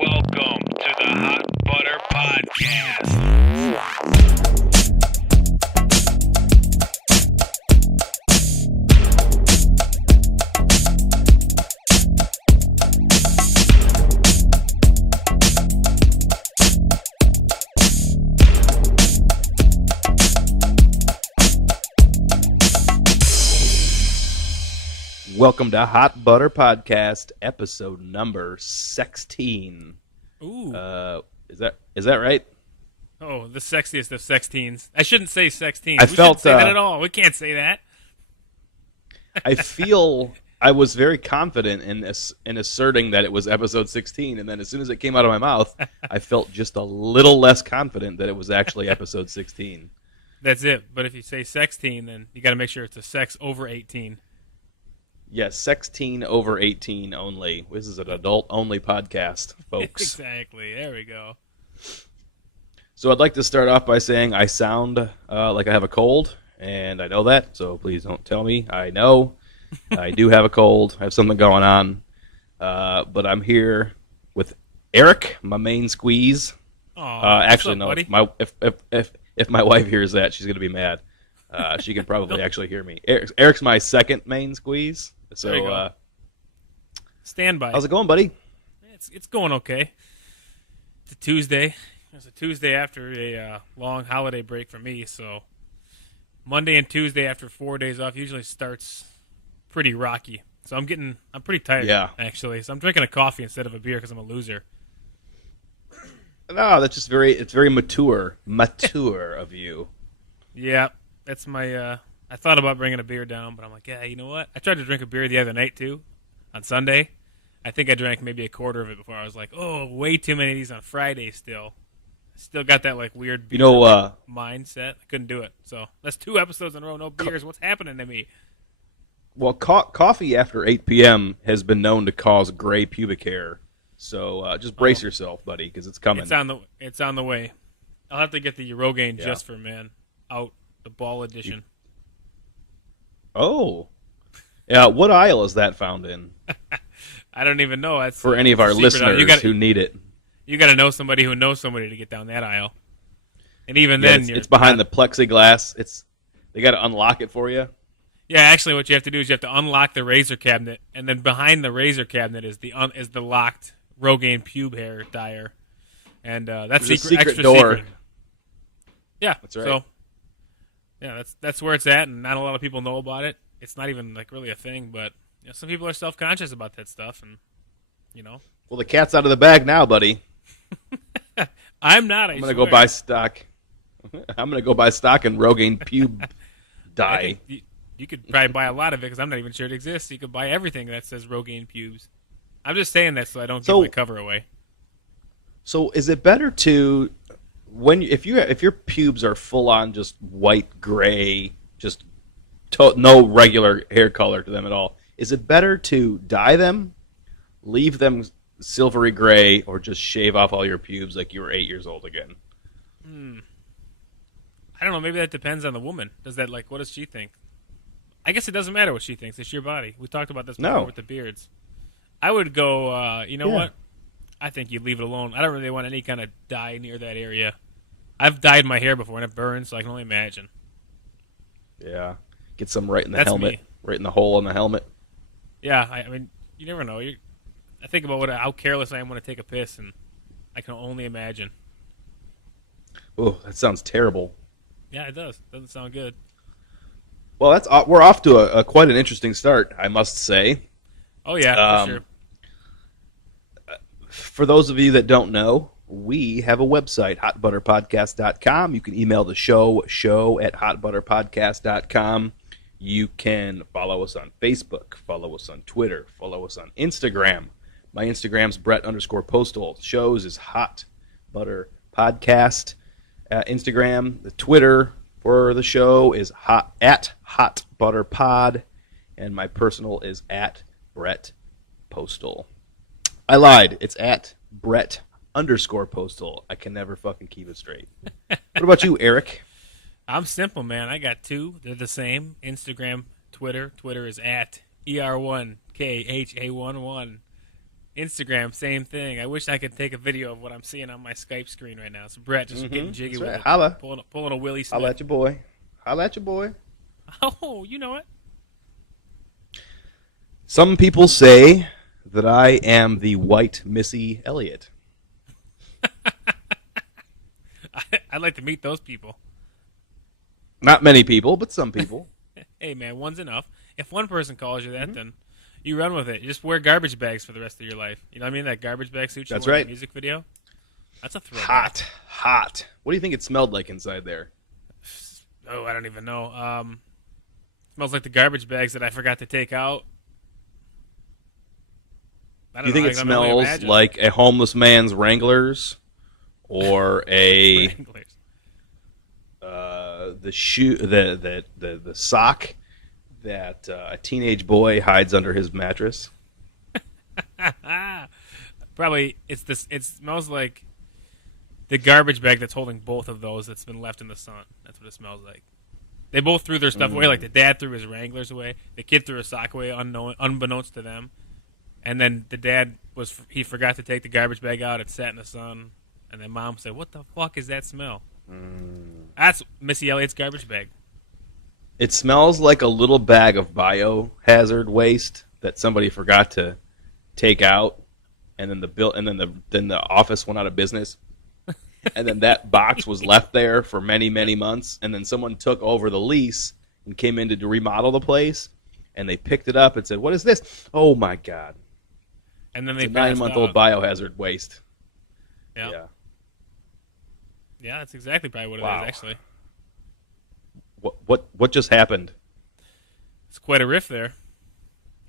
Welcome to the Hot Butter Podcast. Welcome to Hot Butter Podcast, episode number 16. Ooh. Is that right? Oh, the sexiest of sexteens. I shouldn't say sexteens. I We felt, shouldn't say that at all. We can't say that. I feel I was very confident in asserting that it was episode 16, and then as soon as it came out of my mouth, I felt just a little less confident that it was actually episode 16. That's it. But if you say sexteen, then you got to make sure it's a sex over 18. Yes, 16 over 18 only. This is an adult-only podcast, folks. Exactly. There we go. So I'd like to start off by saying I sound like I have a cold, and I know that, so please don't tell me. I know I do have a cold. I have something going on. But I'm here with Eric, my main squeeze. Aw, Actually, what's up, no. buddy? If my wife hears that, she's going to be mad. She can probably actually hear me. Eric's my second main squeeze. There you So, go. Stand by. how's it going, buddy? It's going okay. It's a Tuesday. It's a Tuesday after a long holiday break for me, so Monday and Tuesday after 4 days off usually starts pretty rocky. So I'm pretty tired, Yeah. actually. So I'm drinking a coffee instead of a beer because I'm a loser. No, that's just it's very mature of you. Yeah, that's my. I thought about bringing a beer down, but I'm like, yeah, you know what? I tried to drink a beer the other night too, on Sunday. I think I drank maybe a quarter of it before I was like, oh, way too many of these on Friday still. Still got that like weird beer mindset. I couldn't do it. So that's 2 episodes in a row, no beers. What's happening to me? Well, coffee after 8 p.m. has been known to cause gray pubic hair. So just brace yourself, buddy, because it's coming. It's on the way. I'll have to get the Rogaine Yeah. just for men out, the ball edition. Oh. Yeah, what aisle is that found in? I don't even know. That's For any of our secret. listeners who need it. You got to know somebody who knows somebody to get down that aisle. And even Yeah, then, it's behind the plexiglass. They got to unlock it for you. Yeah, actually, what you have to do is you have to unlock the razor cabinet, and then behind the razor cabinet is the locked Rogaine pube hair dyer, and that's There's a secret extra door. secret. Yeah, That's right. So, yeah, that's where it's at, and not a lot of people know about it. It's not even like really a thing, but some people are self-conscious about that stuff, and Well, the cat's out of the bag now, buddy. I'm not. I'm going to go buy stock. I'm going to go buy stock in Rogaine pube dye. You could probably buy a lot of it because I'm not even sure it exists. You could buy everything that says Rogaine pubes. I'm just saying that so I don't give my cover away. So is it better to if your pubes are full on just white, gray, just no regular hair color to them at all? Is it better to dye them, leave them silvery gray, or just shave off all your pubes like you were 8 years old again? I don't know. Maybe that depends on the woman. What does she think? I guess it doesn't matter what she thinks. It's your body. We talked about this before with the beards. I would go, what? I think you leave it alone. I don't really want any kind of dye near that area. I've dyed my hair before, and it burns, so I can only imagine. Yeah. Get some right in the That's helmet. me. Right in the hole in the helmet. Yeah, I mean, you never know. I think about how careless I am when I take a piss, and I can only imagine. Oh, that sounds terrible. Yeah, it does. Doesn't sound good. Well, we're off to a quite an interesting start, I must say. Oh, yeah, for sure. For those of you that don't know, we have a website, hotbutterpodcast.com. You can email the show at hotbutterpodcast.com. You can follow us on Facebook, follow us on Twitter, follow us on Instagram. My Instagram's Brett_Postal. Shows is Hot Butter Podcast. Instagram, the Twitter for the show is at Hot Butter Pod, and my personal is at Brett Postal. I lied. It's at Brett_Postal. I can never fucking keep it straight. What about you, Eric? I'm simple, man. I got 2. They're the same. Instagram, Twitter. Twitter is at ER1KHA11. Instagram, same thing. I wish I could take a video of what I'm seeing on my Skype screen right now. So Brett just getting jiggy That's with right. it, Holla. pulling a Willie Smith. Holla at your boy. Holla at your boy. Oh, you know it. Some people say that I am the white Missy Elliott. I'd like to meet those people. Not many people, but some people. Hey, man, one's enough. If one person calls you that, then you run with it. You just wear garbage bags for the rest of your life. You know what I mean? That garbage bag suit you That's wore in right. the music video? That's a throwback. Hot. What do you think it smelled like inside there? Oh, I don't even know. Smells like the garbage bags that I forgot to take out. I Do you don't think know. it I can only smells imagine. like a homeless man's Wranglers, or a Wranglers. the shoe, the sock that a teenage boy hides under his mattress? Probably it's this. It smells like the garbage bag that's holding both of those that's been left in the sun. That's what it smells like. They both threw their stuff away. Like the dad threw his Wranglers away. The kid threw his sock away, unbeknownst to them. And then the dad he forgot to take the garbage bag out. It sat in the sun. And then mom said, "What the fuck is that smell?" That's Missy Elliott's garbage bag. It smells like a little bag of biohazard waste that somebody forgot to take out, and then the office went out of business, and then that box was left there for many, many months, and then someone took over the lease and came in to remodel the place, and they picked it up and said, "What is this? Oh my God!" And then It's they a passed 9-month-old out. biohazard waste. Yeah. Yeah, that's exactly probably what it Wow. is, actually. What just happened? It's quite a riff there.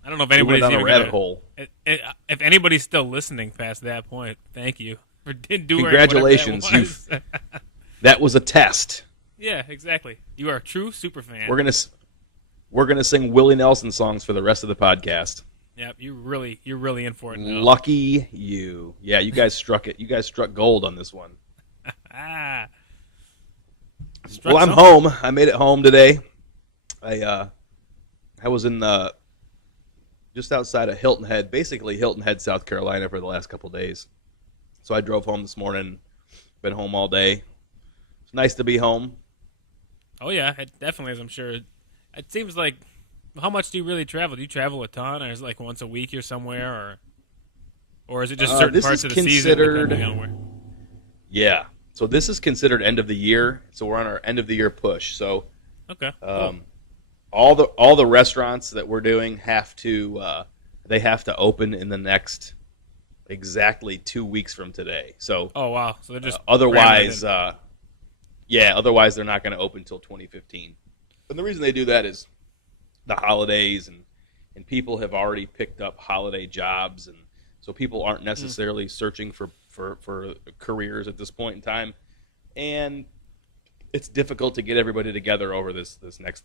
I don't know if We went anybody's down a even rabbit gonna, hole. If anybody's still listening past that point, thank you for doing Congratulations, whatever that was. That was a test. Yeah, exactly. You are a true super fan. We're gonna sing Willie Nelson songs for the rest of the podcast. Yep, you're really in for it now. Lucky you. Yeah, you guys struck it. You guys struck gold on this one. Struck Well, I'm something. home. I made it home today. I was in just outside of Hilton Head, basically Hilton Head, South Carolina, for the last couple days. So I drove home this morning. Been home all day. It's nice to be home. Oh yeah, it definitely is. I'm sure. It seems like. How much do you really travel? Do you travel a ton, or is it like once a week you're somewhere, or is it just certain this parts is of the season? considered- Depending on where? Yeah. So this is considered end of the year. So we're on our end of the year push. So Okay. Cool. all the restaurants that we're doing have to they have to open in the next exactly 2 weeks from today. So Oh wow! So they're just otherwise, ramming otherwise they're not going to open until 2015. And the reason they do that is the holidays, and people have already picked up holiday jobs, and so people aren't necessarily searching for careers at this point in time, and it's difficult to get everybody together over this next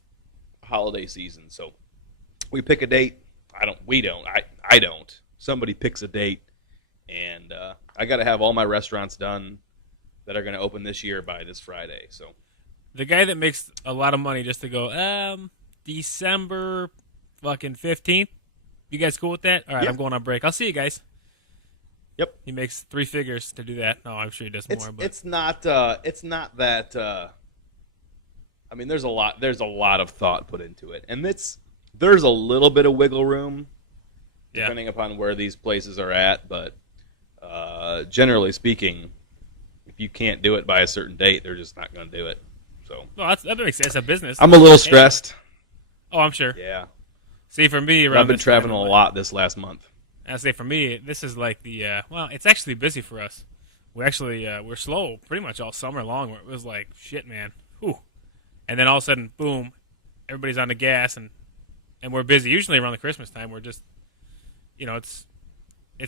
holiday season. So we pick a date. I don't. Somebody picks a date, and I got to have all my restaurants done that are going to open this year by this Friday. So the guy that makes a lot of money just to go December fucking 15th. You guys cool with that? All right, Yeah. I'm going on break. I'll see you guys. Yep. He makes 3 figures to do that. No, I'm sure he does more. But It's not that. I mean, there's a lot of thought put into it, and there's a little bit of wiggle room depending upon where these places are at. But generally speaking, if you can't do it by a certain date, they're just not going to do it. So no, that makes sense. It's a business. I'm a little stressed. Oh, I'm sure. Yeah, See, for me, around I've been this time traveling of a lot this last month. I say for me, this is like the well, it's actually busy for us. We actually we're slow pretty much all summer long. Where it was like shit, man, whew. And then all of a sudden, boom, everybody's on the gas and we're busy. Usually around the Christmas time, we're just it's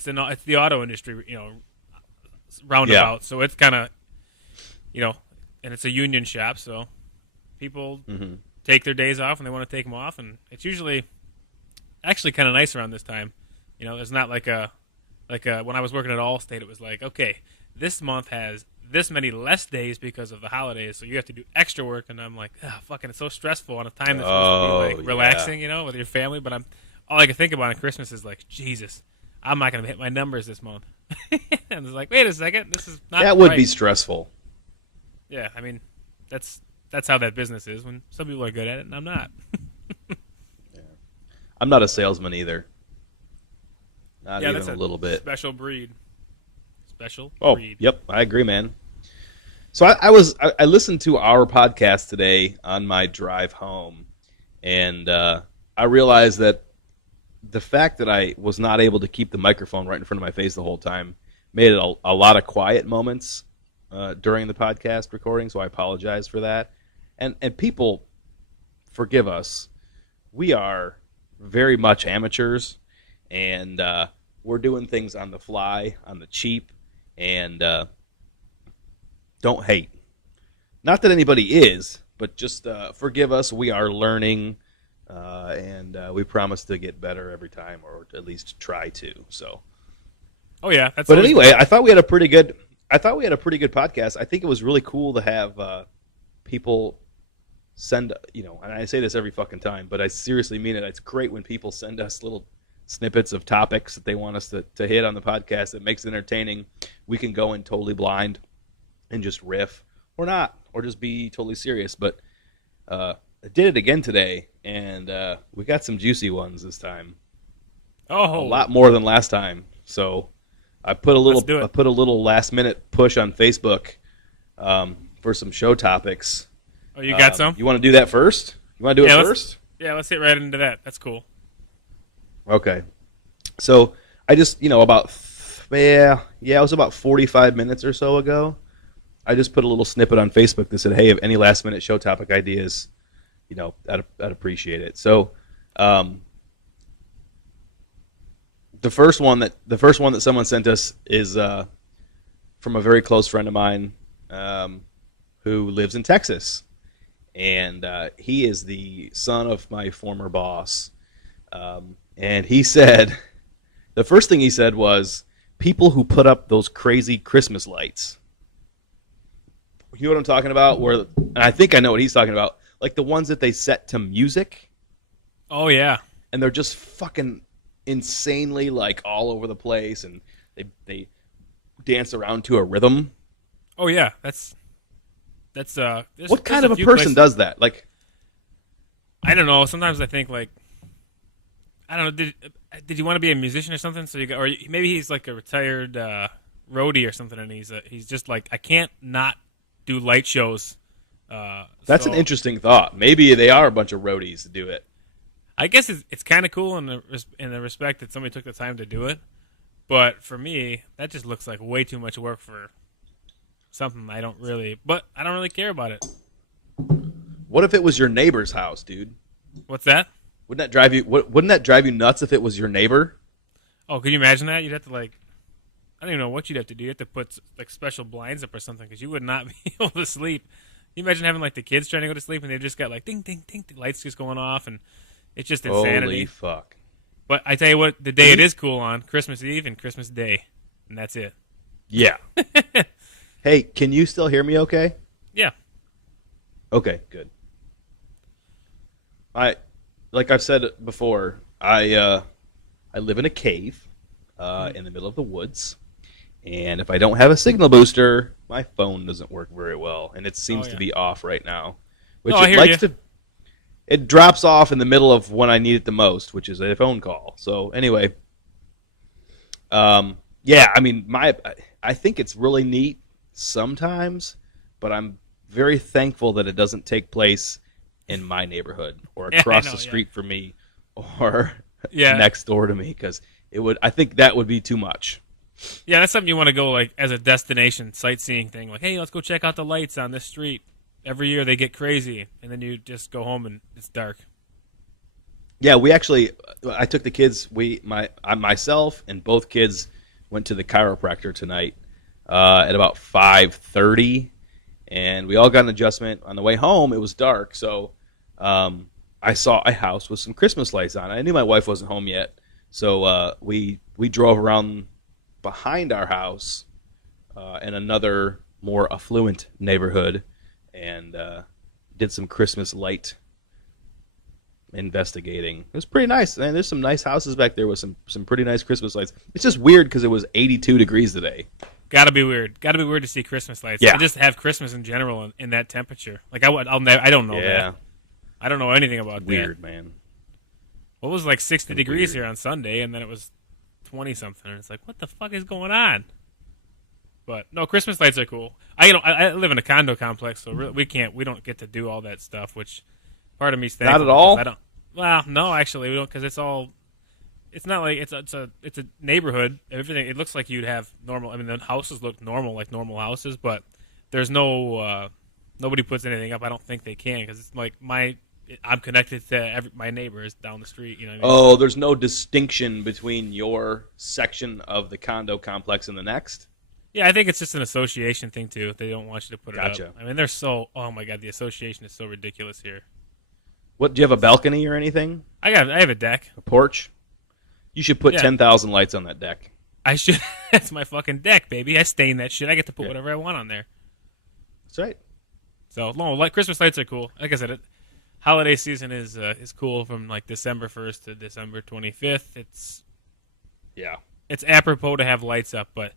the auto industry, roundabout. Yeah. So it's kind of and it's a union shop, so people take their days off and they want to take them off, and it's usually actually kind of nice around this time. There's not like a when I was working at Allstate, it was like, okay, this month has this many less days because of the holidays, so you have to do extra work, and I'm like, fucking, it's so stressful on a time that's supposed to be like relaxing, with your family. But all I can think about on Christmas is like, Jesus, I'm not going to hit my numbers this month. And it's like, wait a second, this is not That would right. be stressful. Yeah, I mean, that's how that business is. When some people are good at it, and I'm not. I'm not a salesman either. Not Yeah, even that's a little bit. special breed. Special Oh, breed. yep, I agree, man. So I listened to our podcast today on my drive home, and I realized that the fact that I was not able to keep the microphone right in front of my face the whole time made it a lot of quiet moments during the podcast recording. So I apologize for that, and people forgive us. We are very much amateurs, and we're doing things on the fly, on the cheap, and don't hate. Not that anybody is, but just forgive us. We are learning, and we promise to get better every time, or at least try to. So, Oh yeah, that's. but always anyway, good. I thought we had a pretty good. I thought we had a pretty good podcast. I think it was really cool to have people send. And I say this every fucking time, but I seriously mean it. It's great when people send us little snippets of topics that they want us to hit on the podcast. It makes it entertaining. We can go in totally blind and just riff, or not, or just be totally serious. But I did it again today, and we got some juicy ones this time. Oh, A lot more than last time. So I put a Let's do it. little last minute push on Facebook for some show topics. Oh, you got some? You want to do that first? You want to do Yeah, it let's- first? Yeah, let's hit right into that. That's cool. Okay. So I just, about it was about 45 minutes or so ago. I just put a little snippet on Facebook that said, "Hey, if any last minute show topic ideas, I'd appreciate it." So, the first one that someone sent us is from a very close friend of mine who lives in Texas, and he is the son of my former boss. And he said, the first thing he said was, people who put up those crazy Christmas lights. You know what I'm talking about? And I think I know what he's talking about. Like the ones that they set to music, Oh yeah. and they're just fucking insanely like all over the place, and they dance around to a rhythm. Oh yeah. That's. What kind of a person does that? Like, I don't know. Sometimes I think like. I don't know. Did you want to be a musician or something? So or maybe he's like a retired roadie or something, and he's just like, I can't not do light shows. that's an interesting thought. Maybe they are a bunch of roadies to do it. I guess it's kind of cool in the respect that somebody took the time to do it, but for me, that just looks like way too much work for something I don't really care about it. What if it was your neighbor's house, dude? What's that? Wouldn't that drive you nuts if it was your neighbor? Oh, could you imagine that? You'd have to I don't even know what you'd have to do. You have to put like special blinds up or something because you would not be able to sleep. Can you imagine having like the kids trying to go to sleep and they've just got like ding ding ding, the lights just going off, and it's just insanity. Holy fuck! But I tell you what, the day it is cool on Christmas Eve and Christmas Day, and that's it. Yeah. Hey, can you still hear me? Okay. Yeah. Okay. Good. Like I've said before, I live in a cave in the middle of the woods, and if I don't have a signal booster, my phone doesn't work very well, and it seems to be off right now. Which No, I it hear likes you. to. It drops off in the middle of when I need it the most, which is a phone call. So anyway, yeah, I mean, I think it's really neat sometimes, but I'm very thankful that it doesn't take place in my neighborhood or Yeah, I across know, the yeah. street from me or Yeah. next door to me, because I think that would be too much. Yeah, that's something you want to go like as a destination sightseeing thing. Like, hey, let's go check out the lights on this street. Every year they get crazy, and then you just go home and it's dark. Yeah, I took the kids. Myself and both kids went to the chiropractor tonight at about 5:30, and we all got an adjustment. On the way home, it was dark, so I saw a house with some Christmas lights on. I knew my wife wasn't home yet, so we drove around behind our house in another more affluent neighborhood and did some Christmas light investigating. It was pretty nice. Man, there's some nice houses back there with some pretty nice Christmas lights. It's just weird because it was 82 degrees today. Gotta be weird. Gotta be weird to see Christmas lights. Yeah. And just have Christmas in general in that temperature. Like I don't know Yeah. that. I don't know anything about Weird, that. man. Well, it was like 60 degrees weird. here on Sunday, and then it was 20 something, and it's like, what the fuck is going on? But no, Christmas lights are cool. I live in a condo complex, so we don't get to do all that stuff. Which part of me's thankful. Not at all? I don't. Well, no, actually, we don't, because it's all. It's not like it's a neighborhood. Everything, it looks like you'd have normal. I mean, the houses look normal, like normal houses, but there's no nobody puts anything up. I don't think they can, because it's like I'm connected to my neighbors down the street. You know what I mean? Oh, there's no distinction between your section of the condo complex and the next? Yeah, I think it's just an association thing too. They don't want you to put it Gotcha. up. I mean, they're so. Oh my god, the association is so ridiculous here. What, do you have a balcony or anything? I have a deck. A porch? You should put Yeah. 10,000 lights on that deck. I should. That's my fucking deck, baby. I stain that shit. I get to put Yeah. whatever I want on there. That's right. So, no, like Christmas lights are cool. Like I said, holiday season is cool from like December 1st to December 25th. Yeah. It's apropos to have lights up, but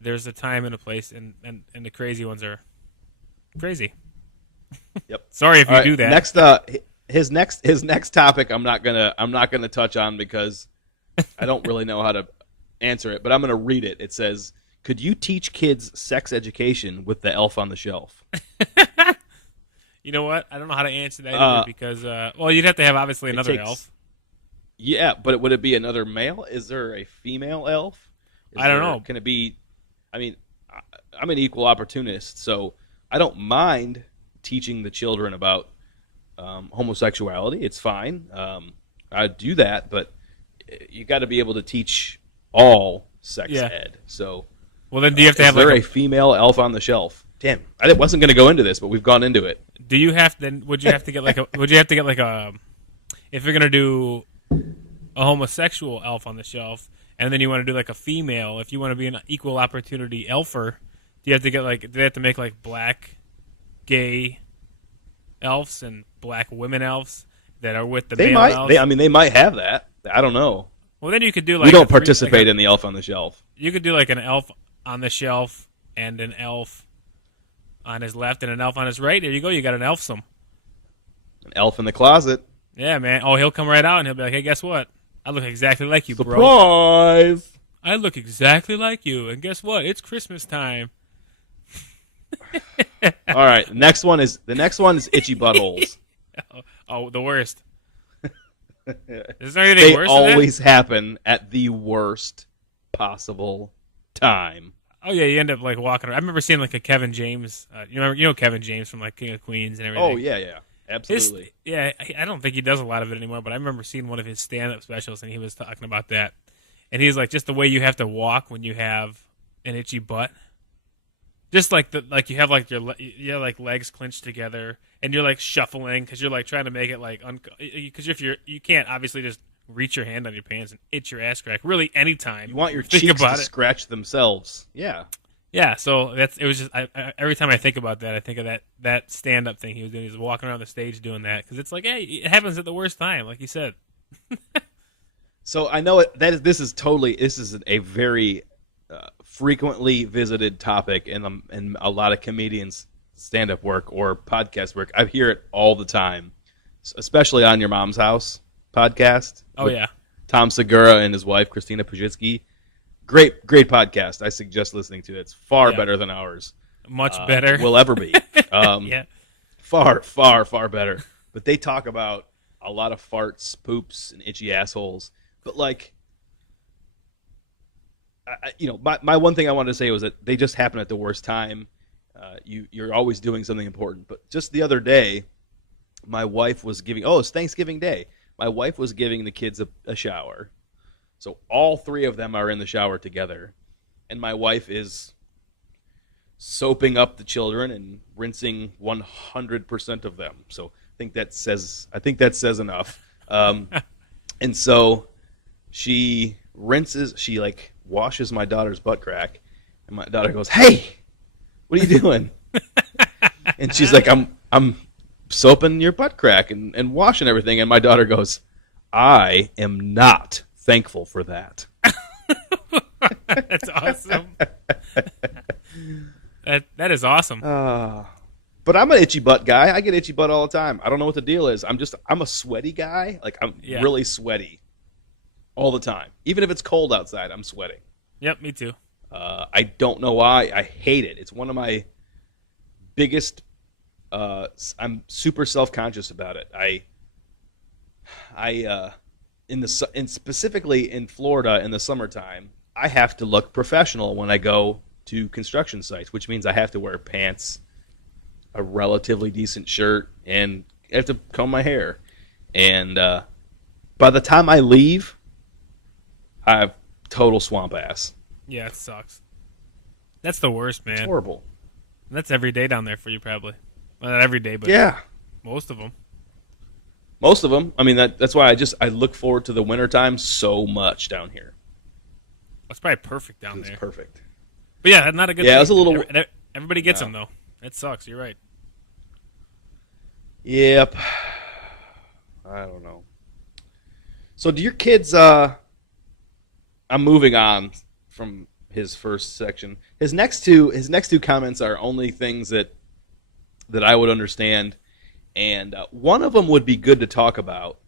there's a time and a place, and the crazy ones are crazy. Yep. Sorry if you All right, do that. Next, his next topic, I'm not gonna touch on because I don't really know how to answer it, but I'm gonna read it. It says, "Could you teach kids sex education with the elf on the shelf?" You know what? I don't know how to answer that either because, well, you'd have to have obviously another elf. Yeah, but would it be another male? Is there a female elf? I don't know. Can it be? I mean, I'm an equal opportunist, so I don't mind teaching the children about homosexuality. It's fine. I do that, but you got to be able to teach all sex ed. So, well, then do you have to is have there like a female elf on the shelf? Damn, I wasn't going to go into this, but we've gone into it. Do you have then? Would you have to get like a? Would you have to get like a? If you're gonna do a homosexual elf on the shelf, and then you want to do like a female, if you want to be an equal opportunity elfer, do you have to get like? Do they have to make like black, gay elves and black women elves that are with the They male might. elves? They might have that. I don't know. Well, then you could do like We don't participate in the elf on the shelf. You could do like an elf on the shelf and an elf on his left and an elf on his right. There you go. You got an elfsome. An elf in the closet. Yeah, man. Oh, he'll come right out and he'll be like, "Hey, guess what? I look exactly like you, bro. Surprise! I look exactly like you. And guess what? It's Christmas time." All right. The next one is itchy buttholes. Oh, the worst. Is there anything They worse than that? always happen at the worst possible time. Oh yeah, you end up like walking around. I remember seeing like a Kevin James. You know Kevin James from like King of Queens and everything. Oh yeah, absolutely. I don't think he does a lot of it anymore, but I remember seeing one of his stand-up specials, and he was talking about that. And he's like, just the way you have to walk when you have an itchy butt, just like you have like your like legs clenched together, and you're like shuffling because you're like trying to make it like because if you can't obviously just reach your hand on your pants and itch your ass crack really anytime. You want your think cheeks about to it. scratch themselves. Yeah. Yeah, so it was just every time I think about that, I think of that stand up thing he was doing. He was walking around the stage doing that because it's like, hey, it happens at the worst time, like you said. So I know this is a very frequently visited topic in a lot of comedians' stand-up work or podcast work. I hear it all the time, especially on Your Mom's House podcast. Oh yeah, Tom Segura and his wife Christina Pajitsky. Great podcast. I suggest listening to it. It's far better than ours. much better. Will ever be. Yeah, Far, far, far better. But they talk about a lot of farts, poops, and itchy assholes. But like, my one thing I wanted to say was that they just happen at the worst time. You're always doing something important. But just the other day, my wife was giving. Oh, it's Thanksgiving Day. My wife was giving the kids a shower. So all three of them are in the shower together, and my wife is soaping up the children and rinsing 100% of them. So I think that says enough. And so she washes my daughter's butt crack, and my daughter goes, "Hey, what are you doing?" And she's like, "I'm soaping your butt crack and washing everything. And my daughter goes, I am not thankful for that. That's awesome. That is awesome. But I'm an itchy butt guy. I get itchy butt all the time. I don't know what the deal is. I'm a sweaty guy. Like, I'm really sweaty all the time. Even if it's cold outside, I'm sweating. Yep, me too. I don't know why. I hate it. It's one of my biggest. I'm super self-conscious about it. And specifically in Florida in the summertime, I have to look professional when I go to construction sites, which means I have to wear pants, a relatively decent shirt, and I have to comb my hair. And by the time I leave, I have total swamp ass. Yeah, it sucks. That's the worst, man. It's horrible. That's every day down there for you, probably. Well, not every day, but yeah, most of them. Most of them. I mean, that's why I look forward to the wintertime so much down here. It's probably perfect down there. It's perfect. But yeah, not a good. Yeah, thing. It's a little. Everybody gets them though. It sucks. You're right. Yep. I don't know. So, do your kids? I'm moving on from his first section. His next two comments are only things that I would understand, and one of them would be good to talk about.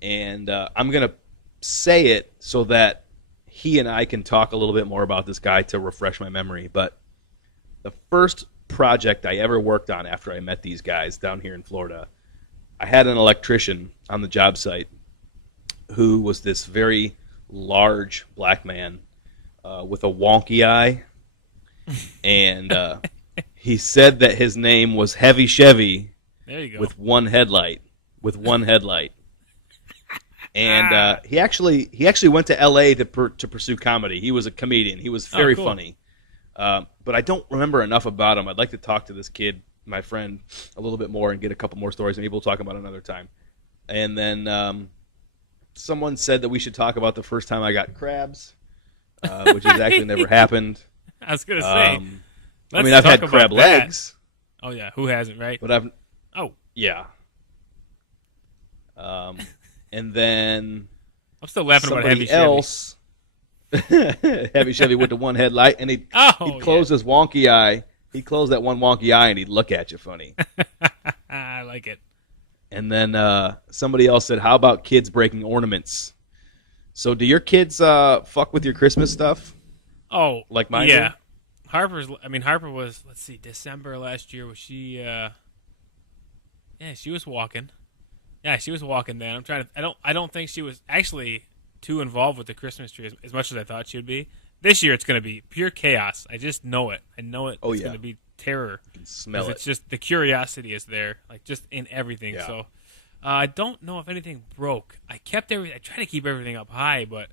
And I'm gonna say it so that he and I can talk a little bit more about this guy to refresh my memory. But the first project I ever worked on after I met these guys down here in Florida, I had an electrician on the job site who was this very large black man with a wonky eye, and he said that his name was Heavy Chevy. There you go. With one headlight. And he actually went to L.A. to pursue comedy. He was a comedian. He was very funny. But I don't remember enough about him. I'd like to talk to this kid, my friend, a little bit more and get a couple more stories. Maybe we'll talk about it another time. And then someone said that we should talk about the first time I got crabs, which has actually never happened. I was going to say. I've had crab legs. Oh, yeah. Who hasn't, right? But I've... Oh. Yeah. And then I'm still laughing about Heavy else, Chevy. Heavy Chevy with the one headlight, and he'd close his wonky eye. He'd close that one wonky eye, and he'd look at you funny. I like it. And then somebody else said, how about kids breaking ornaments? So do your kids fuck with your Christmas stuff? Oh, like mine yeah. do? Harper was, let's see, December last year. Was she, she was walking. Yeah, she was walking then. I'm trying to. I don't think she was actually too involved with the Christmas tree as much as I thought she would be. This year it's going to be pure chaos. I just know it. I know it. Oh, it's yeah. going to be terror. You can smell it. It's just the curiosity is there, like just in everything. Yeah. So I don't know if anything broke. I try to keep everything up high, but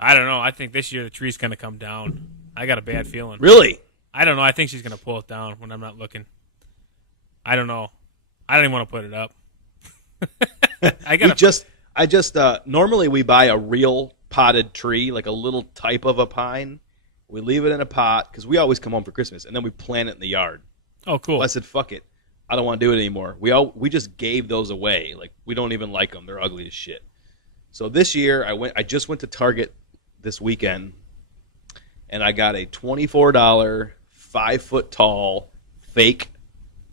I don't know. I think this year the tree's going to come down. I got a bad feeling. Really? I don't know. I think she's going to pull it down when I'm not looking. I don't know. I don't even want to put it up. Normally we buy a real potted tree, like a little type of a pine. We leave it in a pot because we always come home for Christmas, and then we plant it in the yard. Oh, cool. Well, I said, fuck it. I don't want to do it anymore. We just gave those away. Like, we don't even like them. They're ugly as shit. So this year I just went to Target this weekend, and I got a $24 5-foot tall fake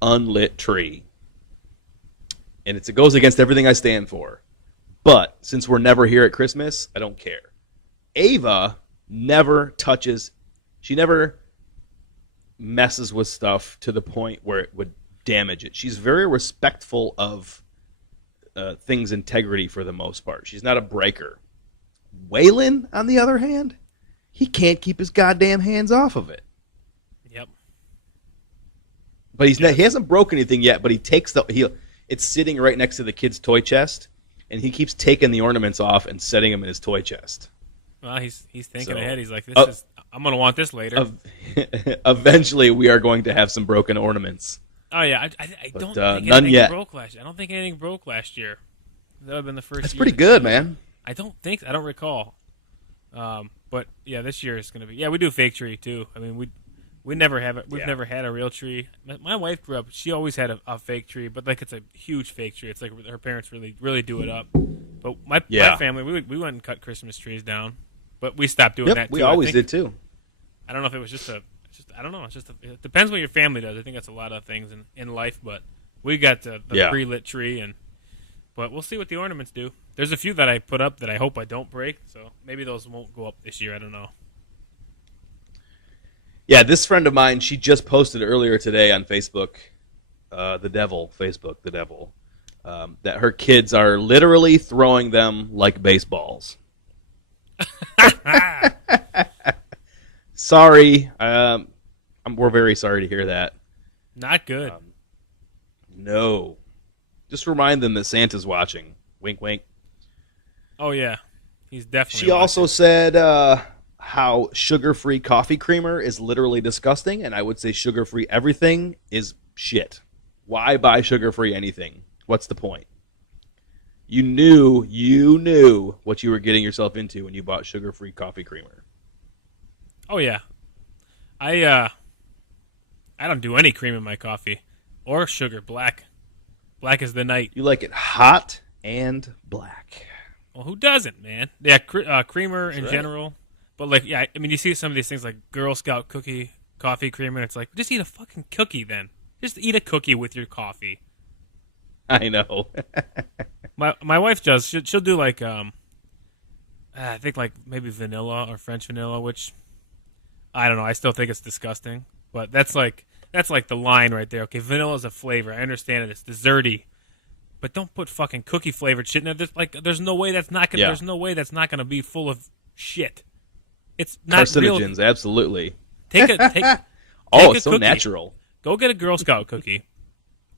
unlit tree. And it goes against everything I stand for. But since we're never here at Christmas, I don't care. Ava never touches, she never messes with stuff to the point where it would damage it. She's very respectful of things' integrity for the most part. She's not a breaker. Waylon, on the other hand, he can't keep his goddamn hands off of it. Yep. But he hasn't broken anything yet, but he takes it's sitting right next to the kid's toy chest, and he keeps taking the ornaments off and setting them in his toy chest. Well, he's thinking ahead. He's like, I'm going to want this later. Eventually, we are going to have some broken ornaments. Oh, yeah. I don't think none anything yet. broke last year. I don't think anything broke last year. That would have been the first That's year. pretty good, man. I don't recall. But, yeah, this year is going to be... Yeah, we do fake tree, too. I mean, We never have it. We've Yeah. never had a real tree. My wife grew up. She always had a fake tree, but like it's a huge fake tree. It's like her parents really do it up. But my family, we went and cut Christmas trees down, but we stopped doing that. We too. always did too. I don't know if it was I don't know. It depends what your family does. I think that's a lot of things in life, but we got the pre-lit tree, but we'll see what the ornaments do. There's a few that I put up that I hope I don't break, so maybe those won't go up this year. I don't know. Yeah, this friend of mine, she just posted earlier today on Facebook, the devil, that her kids are literally throwing them like baseballs. Sorry, we're very sorry to hear that. Not good. No, just remind them that Santa's watching. Wink, wink. Oh yeah, he's definitely. She also said how sugar-free coffee creamer is literally disgusting, and I would say sugar-free everything is shit. Why buy sugar-free anything? What's the point? You knew what you were getting yourself into when you bought sugar-free coffee creamer. Oh yeah, I don't do any cream in my coffee or sugar. Black is the night. You like it hot and black. Well, who doesn't, man? Yeah, creamer That's in right. general. But like, yeah, I mean, you see some of these things like Girl Scout cookie coffee creamer, and it's like, just eat a fucking cookie then. Just eat a cookie with your coffee. I know. My wife does. She'll do like I think like maybe vanilla or French vanilla, which I don't know. I still think it's disgusting, but that's like the line right there. Okay, vanilla's a flavor. I understand it. It's desserty, but don't put fucking cookie flavored shit in there. There's no way that's not gonna. Yeah. There's no way that's not gonna be full of shit. It's not Carcinogens, real. absolutely. Take Oh, a it's so cookie. natural. Go get a Girl Scout cookie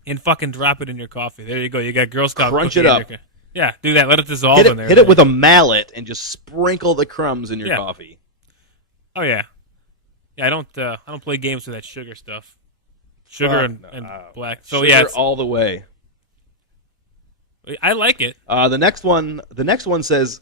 and fucking drop it in your coffee. There you go. You got Girl Scout Crunch cookie it up. Yeah, do that. Let it dissolve Hit in there. it with a mallet and just sprinkle the crumbs in your Yeah. coffee. Oh yeah, yeah. I don't play games with that sugar stuff. Sugar and black. So Sugar yeah, all the way. I like it. The next one says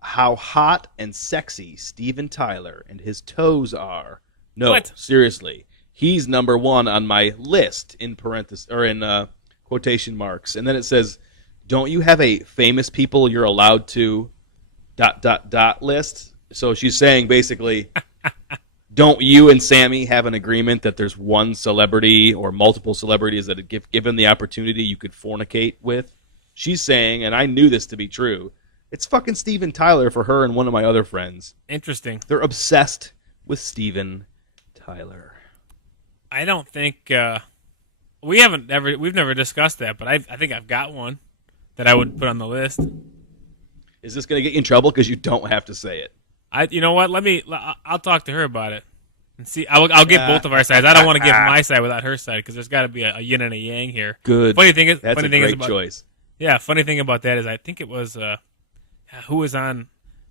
how hot and sexy Steven Tyler and his toes are. No, What? seriously, he's number one on my list in parentheses or in quotation marks, and then it says, "Don't you have a famous people you're allowed to ... list?" So she's saying basically, don't you and Sammy have an agreement that there's one celebrity or multiple celebrities that if given the opportunity you could fornicate with? She's saying, and I knew this to be true, it's fucking Steven Tyler for her and one of my other friends. Interesting. They're obsessed with Steven Tyler. I don't think we've never discussed that, but I think I've got one that I would put on the list. Is this going to get you in trouble? Because you don't have to say it. You know what? I'll talk to her about it and see. I'll get both of our sides. I don't want to give my side without her side because there's got to be a yin and a yang here. Good. Funny thing is, That's a great choice. Yeah, funny thing about that is I think it was who was on,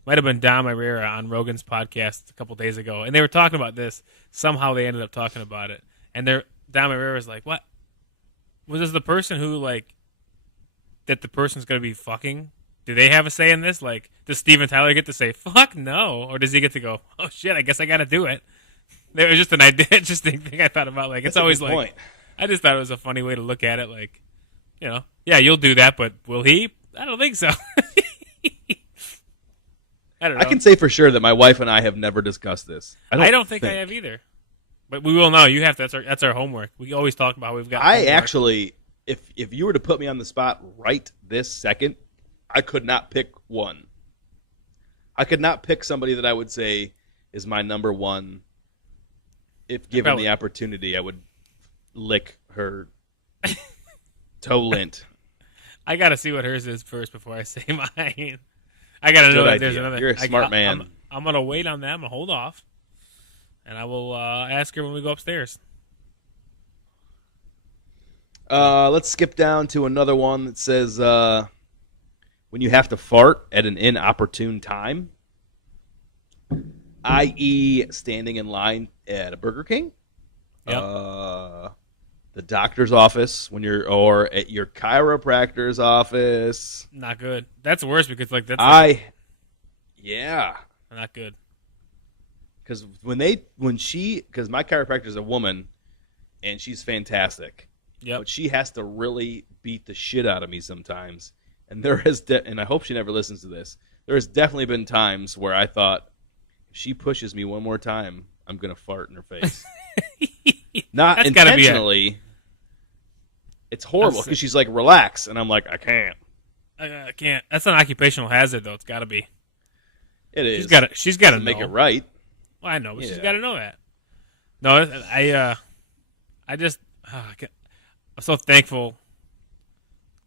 might have been Dom Irera on Rogan's podcast a couple days ago, and they were talking about this. Somehow they ended up talking about it, and Dom Irera was like, "What? Was this the person who like that the person's going to be fucking? Do they have a say in this? Like, does Steven Tyler get to say fuck no, or does he get to go, oh shit, I guess I got to do it?" It was just an idea, interesting thing I thought about. Like, That's it's always a good like, point. I just thought it was a funny way to look at it. Like, you know, yeah, you'll do that, but will he? I don't think so. I don't know. I can say for sure that my wife and I have never discussed this. I don't think I have either. But we will now. You have to. That's our homework. We always talk about how we've got. I homework. actually, if you were to put me on the spot right this second, I could not pick one. I could not pick somebody that I would say is my number one. If given the opportunity, I would lick her toe lint. I got to see what hers is first before I say mine. I got to know that there's another. You're a smart man. I'm going to wait on that. I'm going to hold off. And I will ask her when we go upstairs. Let's skip down to another one that says when you have to fart at an inopportune time, i.e. standing in line at a Burger King, Yep. the doctor's office or at your chiropractor's office. Not good. That's worse because like that's Yeah. not good. Because because my chiropractor is a woman, and she's fantastic. Yep. But she has to really beat the shit out of me sometimes. And and I hope she never listens to this. There has definitely been times where I thought, if she pushes me one more time, I'm gonna fart in her face. Not That's intentionally. It's horrible because she's like, relax, and I'm like, I can't. I can't. That's an occupational hazard, though. It's got to be. It is. She's got to make it right. Well, I know, but Yeah. she's got to know that. No, I just, I'm so thankful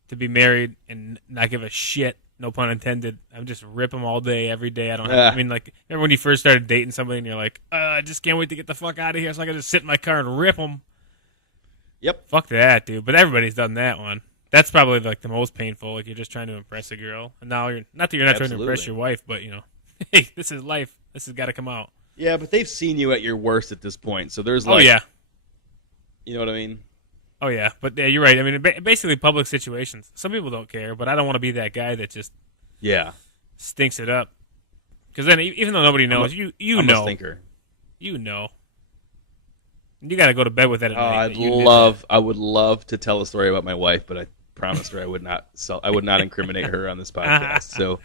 to be married and not give a shit. No pun intended. I'm just rip them all day, every day. I don't. I mean, like, remember when you first started dating somebody and you're like, I just can't wait to get the fuck out of here, so I can just sit in my car and rip them. Yep. Fuck that, dude. But everybody's done that one. That's probably like the most painful. Like, you're just trying to impress a girl, and now you're not trying to impress your wife, but hey, this is life. This has got to come out. Yeah, but they've seen you at your worst at this point, so there's Oh yeah. You know what I mean? Oh yeah, but yeah, you're right. I mean, basically public situations. Some people don't care, but I don't want to be that guy that just stinks it up. Because then, even though nobody knows, you I'm know, a stinker. You got to go to bed with that at night. I would love to tell a story about my wife, but I promised her I would not incriminate her on this podcast. So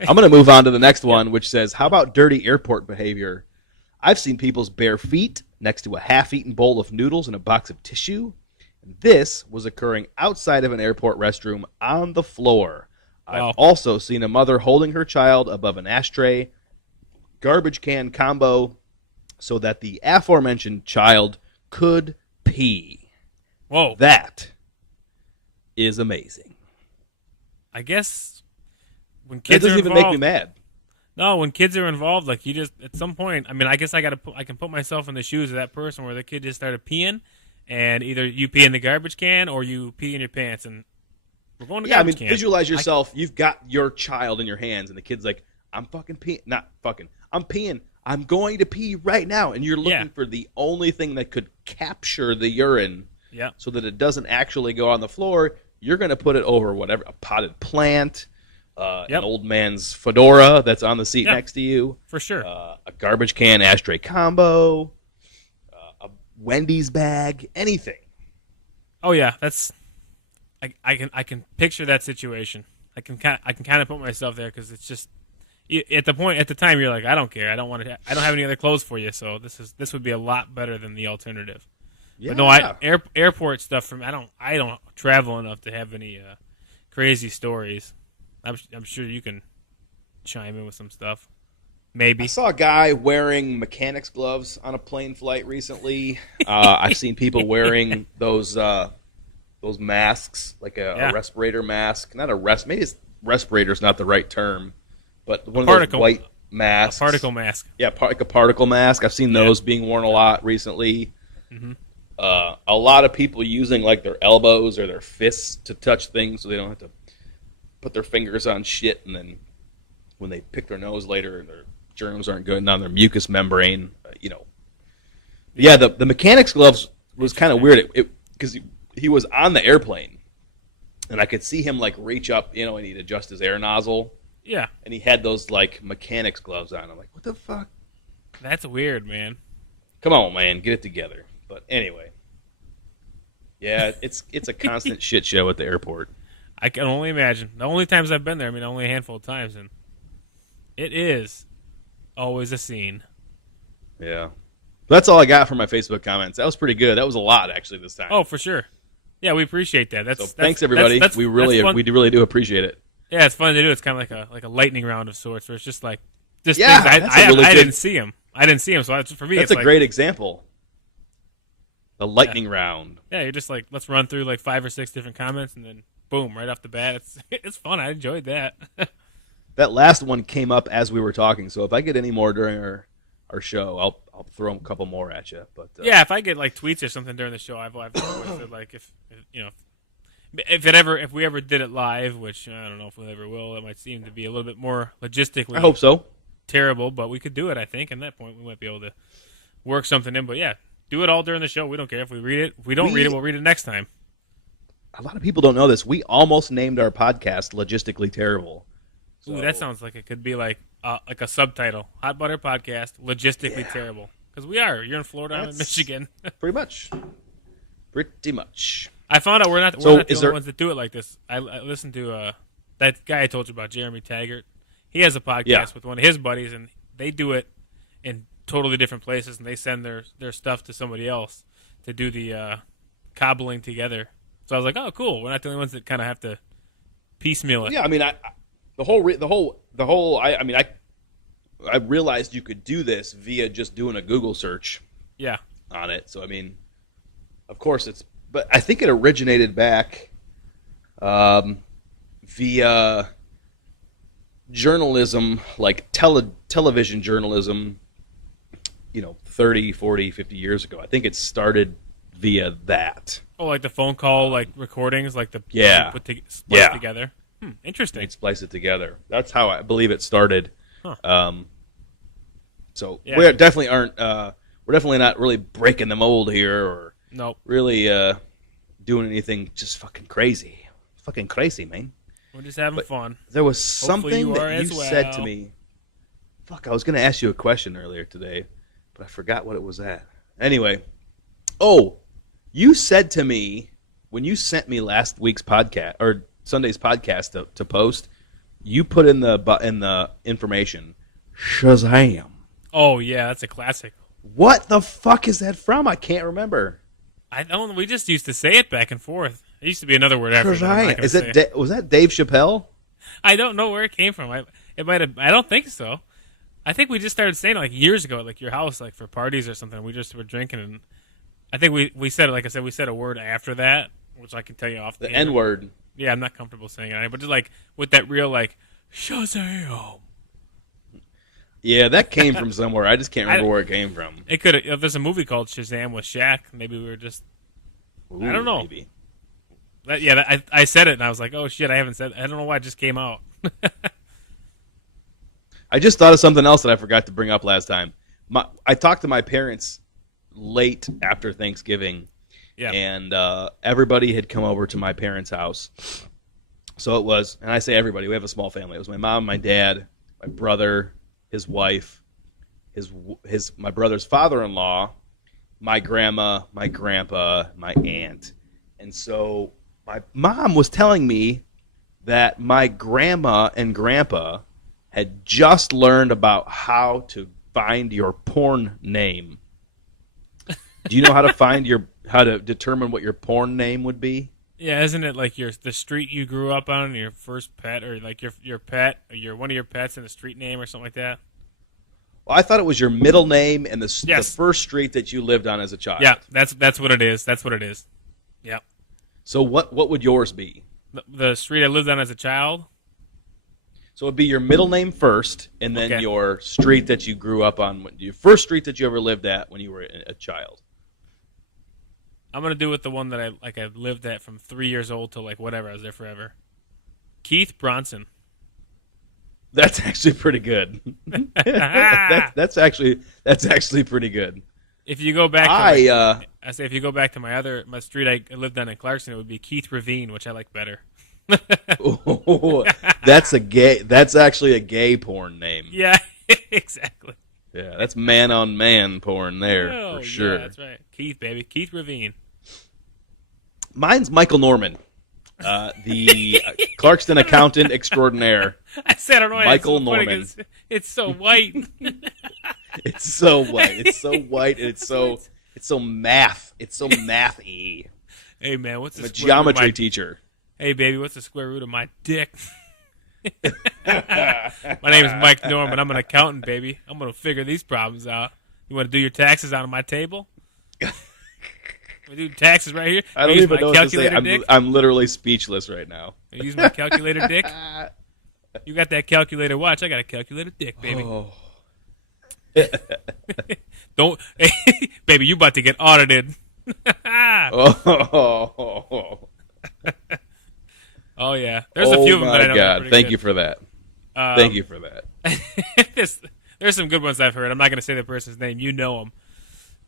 I'm going to move on to the next one, which says, how about dirty airport behavior? I've seen people's bare feet next to a half-eaten bowl of noodles and a box of tissue. And this was occurring outside of an airport restroom on the floor. Wow. I've also seen a mother holding her child above an ashtray, garbage can combo, so that the aforementioned child could pee. Whoa. That is amazing. I guess when That kids doesn't are even involved, make me mad. No, when kids are involved, like, you just, at some point, I mean, I guess I can put myself in the shoes of that person where the kid just started peeing, and either you pee in the garbage can or you pee in your pants, and we're going to garbage can. Visualize yourself. You've got your child in your hands, and the kid's like, I'm fucking peeing. Not fucking. I'm peeing. I'm going to pee right now. And you're looking for the only thing that could capture the urine so that it doesn't actually go on the floor. You're going to put it over whatever, a potted plant, an old man's fedora that's on the seat next to you. For sure. A garbage can ashtray combo, a Wendy's bag, anything. Oh, yeah. That's... I can picture that situation. I can kind of put myself there because it's just at the time you're like, I don't care. I don't have any other clothes for you. So this would be a lot better than the alternative. Yeah. But no, airport stuff I don't travel enough to have any crazy stories. I'm sure you can chime in with some stuff. Maybe. I saw a guy wearing mechanics gloves on a plane flight recently. I've seen people wearing those masks, like a respirator mask. Not a maybe respirator's not the right term, but one of those white masks. A particle mask. Yeah, like a particle mask. I've seen those being worn a lot recently. Mm-hmm. A lot of people using like their elbows or their fists to touch things so they don't have to put their fingers on shit, and then when they pick their nose later, their germs aren't going down their mucous membrane. Yeah, the mechanics gloves was kind of weird because he was on the airplane, and I could see him like reach up, and he'd adjust his air nozzle. Yeah. And he had those like mechanics gloves on. I'm like, what the fuck? That's weird, man. Come on, man, get it together. But anyway, yeah, it's a constant shit show at the airport. I can only imagine. The only times I've been there, only a handful of times, and it is always a scene. Yeah. That's all I got for my Facebook comments. That was pretty good. That was a lot, actually, this time. Oh, for sure. Yeah, we appreciate that. Thanks, everybody. We really do appreciate it. Yeah, it's fun to do. It's kind of like a lightning round of sorts, where it's just like things I didn't see them. I didn't see them, so for me, that's it's a great example. The lightning round. Yeah, you're just like, let's run through like 5 or 6 different comments, and then boom, right off the bat, it's fun. I enjoyed that. That last one came up as we were talking, so if I get any more during our show, I'll throw a couple more at you. But yeah, if I get like tweets or something during the show, I've always said like if we ever did it live, which I don't know if we ever will, it might seem to be a little bit more logistically. I hope so. Terrible, but we could do it. I think at that point we might be able to work something in. But yeah, do it all during the show. We don't care if we read it. If we don't read it, we'll read it next time. A lot of people don't know this. We almost named our podcast Logistically Terrible. Ooh, that sounds like it could be like like a subtitle: Hot Butter Podcast, logistically terrible. Because we are. You're in Florida, I'm in Michigan. Pretty much. Pretty much. I found out we're not the only ones that do it like this. I listened to that guy I told you about, Jeremy Taggart. He has a podcast with one of his buddies, and they do it in totally different places, and they send their stuff to somebody else to do the cobbling together. So I was like, oh, cool. We're not the only ones that kind of have to piecemeal it. Yeah, I mean, I realized you could do this via just doing a Google search. Yeah. On it. So I mean, of course but I think it originated back via journalism, like television journalism, 30, 40, 50 years ago. I think it started via that. Oh, like the phone call, like recordings, like the splice together. Interesting. They'd splice it together. That's how I believe it started. Huh. So we definitely aren't. We're definitely not really breaking the mold here, or really doing anything just fucking crazy. Fucking crazy, man. We're just having fun. There was something that you said to well. me. Fuck, I was going to ask you a question earlier today, but I forgot what it was at. Anyway, you said to me when you sent me last week's podcast or Sunday's podcast to post, you put in the information Shazam. Oh yeah, that's a classic. What the fuck is that from? I can't remember. I don't. We just used to say it back and forth. It used to be another word after that. Was that Dave Chappelle? I don't know where it came from. It might have. I don't think so. I think we just started saying it like years ago, like your house, like for parties or something. We just were drinking, and I think we said it. Like I said, we said a word after that, which I can tell you off the N word. Yeah, I'm not comfortable saying it, but just like with that real like Shazam. Yeah, that came from somewhere. I just can't remember where it came from. It could. If there's a movie called Shazam with Shaq, maybe we were just. I don't know. Maybe. I said it and I was like, oh shit, I haven't said it. I don't know why it just came out. I just thought of something else that I forgot to bring up last time. I talked to my parents late after Thanksgiving, and everybody had come over to my parents' house. So it was, and I say everybody, we have a small family. It was my mom, my dad, my brother, his wife, my brother's father-in-law, my grandma, my grandpa, my aunt. And so my mom was telling me that my grandma and grandpa had just learned about how to find your porn name. Do you know how to determine what your porn name would be? Yeah, isn't it like the street you grew up on, your first pet, or like your pet, or one of your pets and a street name or something like that? Well, I thought it was your middle name and the first street that you lived on as a child. Yeah, that's what it is. That's what it is. Yeah. So what would yours be? The street I lived on as a child? So it'd be your middle name first, and then your street that you grew up on, your first street that you ever lived at when you were a child. I'm gonna do it the one that I lived at from 3 years old till like whatever. I was there forever. Keith Bronson. That's actually pretty good. that's actually pretty good. If you go back, if you go back to my street I lived on in Clarkson, it would be Keith Ravine, which I like better. Ooh, that's actually a gay porn name. Yeah, exactly. Yeah, that's man on man porn there for sure. Yeah, that's right. Keith, baby, Keith Ravine. Mine's Michael Norman, the Clarkston accountant extraordinaire. I said, I don't know why Michael it's so funny Norman. 'cause it's so white. It's so white. It's so white, and it's so math. It's so mathy. Hey man, what's the geometry teacher? Hey baby, what's the square root of my dick? My name is Mike Norman. I'm an accountant, baby. I'm gonna figure these problems out. You want to do your taxes out of my table? We do taxes right here. I don't even know what to say. I'm literally speechless right now. You use my calculator dick. You got that calculator watch. I got a calculator dick, baby. Oh. Don't, baby. You about to get audited. Oh yeah, there's a few of them that I know. God, thank you for that. Thank you for that. There's some good ones I've heard. I'm not going to say the person's name. You know him.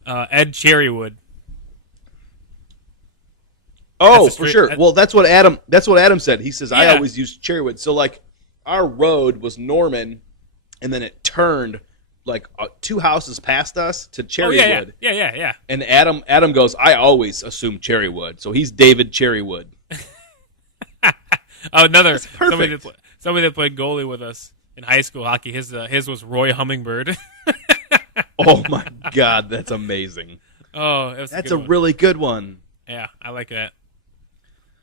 Ed Cherrywood. Oh, for sure. Well, that's what Adam said. He says I always use Cherrywood. So like our road was Norman, and then it turned like 2 houses past us to Oh Cherrywood. yeah. And Adam goes, I always assume Cherrywood, so he's David Cherrywood. Oh, another That's perfect. somebody that played goalie with us in high school hockey. His was Roy Hummingbird. Oh my God, that's amazing. Oh, that's That's a a good one. really good one. Yeah, I like that.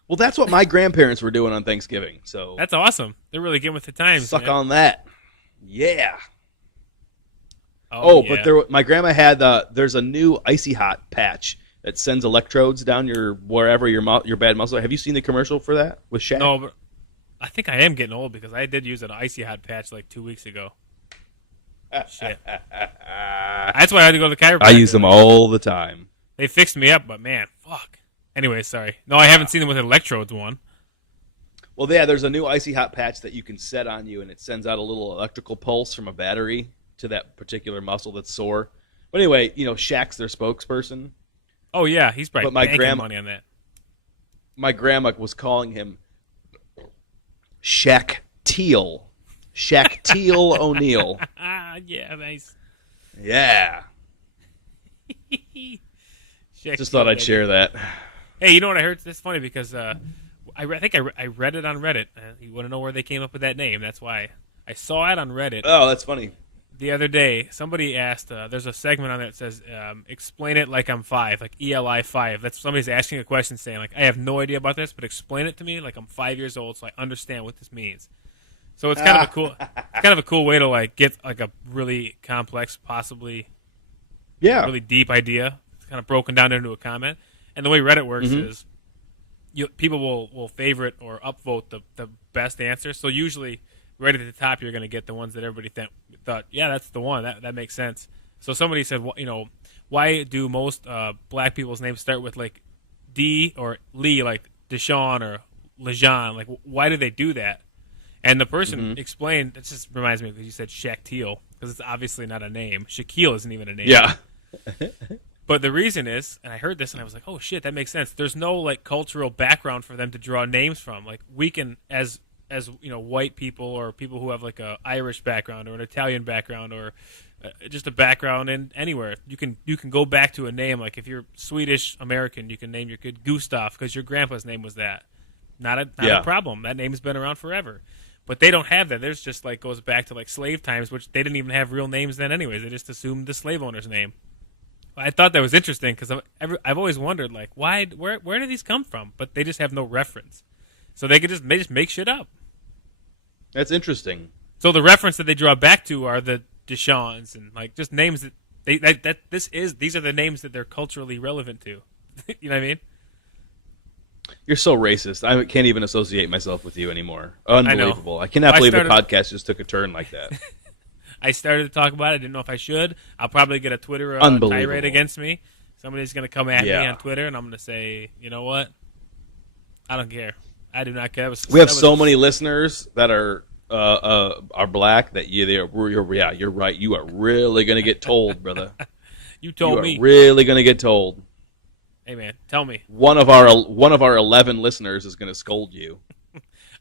Well, that's what my grandparents were doing on Thanksgiving. So That's awesome. They're really getting with the times. suck man. on that. Yeah. Oh, yeah. but my grandma had there's a new Icy Hot patch that sends electrodes down your wherever your bad muscle. Have you seen the commercial for that with Shaq? No, but I think I am getting old because I did use an Icy Hot patch like 2 weeks ago. Shit. That's why I had to go to the chiropractor. I use them all the time. They fixed me up, but man, fuck. Anyway, sorry. No, I haven't seen them with electrodes one. Well, yeah, there's a new Icy Hot patch that you can set on you, and it sends out a little electrical pulse from a battery to that particular muscle that's sore. But anyway, Shaq's their spokesperson. Oh yeah, he's probably But my banking money on that. My grandma was calling him Shaq Teal. Shaq Teal O'Neal. Yeah, nice. Yeah. Shaq Just thought Teal, I'd baby. share that. Hey, you know what I heard? It's funny because I think I read it on Reddit. You want to know where they came up with that name? That's why I saw it on Reddit Oh, that's funny. the other day. Somebody asked. There's a segment on there that says, "Explain it like I'm 5, like ELI 5." That's somebody's asking a question, saying like, "I have no idea about this, but explain it to me like I'm 5 years old, so I understand what this means." So it's kind of a cool way to like get like a really complex, possibly Yeah. really deep idea. It's kind of broken down into a comment. And the way Reddit works is people will favorite or upvote the best answer. So usually right at the top you're going to get the ones that everybody thought, yeah, that's the one. That makes sense. So somebody said, why do most black people's names start with like D or Lee, like Deshaun or Lejean? Like, why do they do that? And the person explained, it just reminds me because you said Shaq Teal, because it's obviously not a name. Shaquille isn't even a name. Yeah. But the reason is, and I heard this and I was like, oh shit, that makes sense. There's no like cultural background for them to draw names from. Like we can, as white people or people who have like a Irish background or an Italian background or just a background in anywhere, you can go back to a name. Like if you're Swedish American, you can name your kid Gustav because your grandpa's name was that. Not a problem. That name's been around forever. But they don't have that. There's just like goes back to like slave times, which they didn't even have real names then anyways. They just assumed the slave owner's name. I thought that was interesting because I've always wondered like where do these come from? But they just have no reference, so they just make shit up. That's interesting. So the reference that they draw back to are the Deshawns and like just names that these are the names that they're culturally relevant to. You know what I mean? You're so racist. I can't even associate myself with you anymore. Unbelievable. I cannot I believe started- the podcast just took a turn like that. I started to talk about it. I didn't know if I should. I'll probably get a Twitter Unbelievable. tirade against me. Somebody's going to come at me Yeah. on Twitter, and I'm going to say, you know what? I don't care. I do not care. We have so many listeners that are black that you're right. You are really going to get told, brother. You told you me. are really going to get told. Hey, man, tell me. One of our 11 listeners is going to scold you.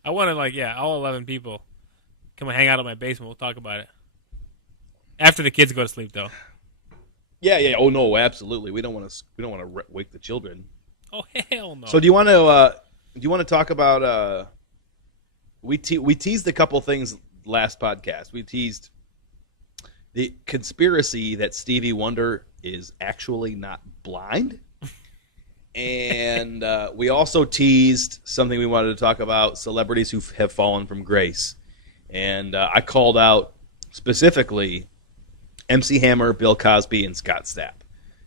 I want to, all 11 people come and hang out at my basement. We'll talk about it. After the kids go to sleep, though. Yeah. Oh no, absolutely. We don't want to wake the children. Oh hell no. So do you want to talk about? We teased a couple things last podcast. We teased the conspiracy that Stevie Wonder is actually not blind, and we also teased something we wanted to talk about: celebrities who have fallen from grace. And I called out specifically MC Hammer, Bill Cosby, and Scott Stapp.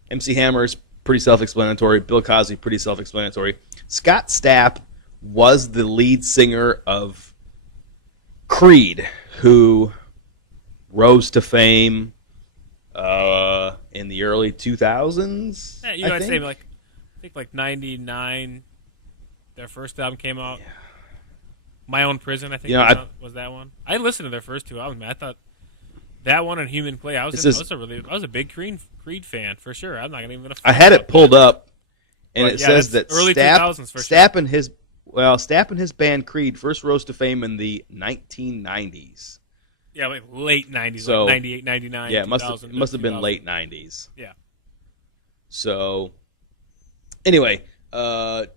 MC Hammer's pretty self-explanatory. Bill Cosby, pretty self-explanatory. Scott Stapp was the lead singer of Creed, who rose to fame in the early 2000s. Yeah, I'd say I think like 99, their first album came out. Yeah. My Own Prison, I think was that one. I listened to their first two albums, man. I thought that one and Human Clay. I was a big Creed fan for sure. I'm not gonna even. I had it pulled up, and it says that early 2000s for sure. Stapp and his band Creed first rose to fame in the 1990s. Yeah, like late 90s, So, like 98, 99, Yeah, it 2000. must have been 2000. late 90s. Yeah. So, anyway, I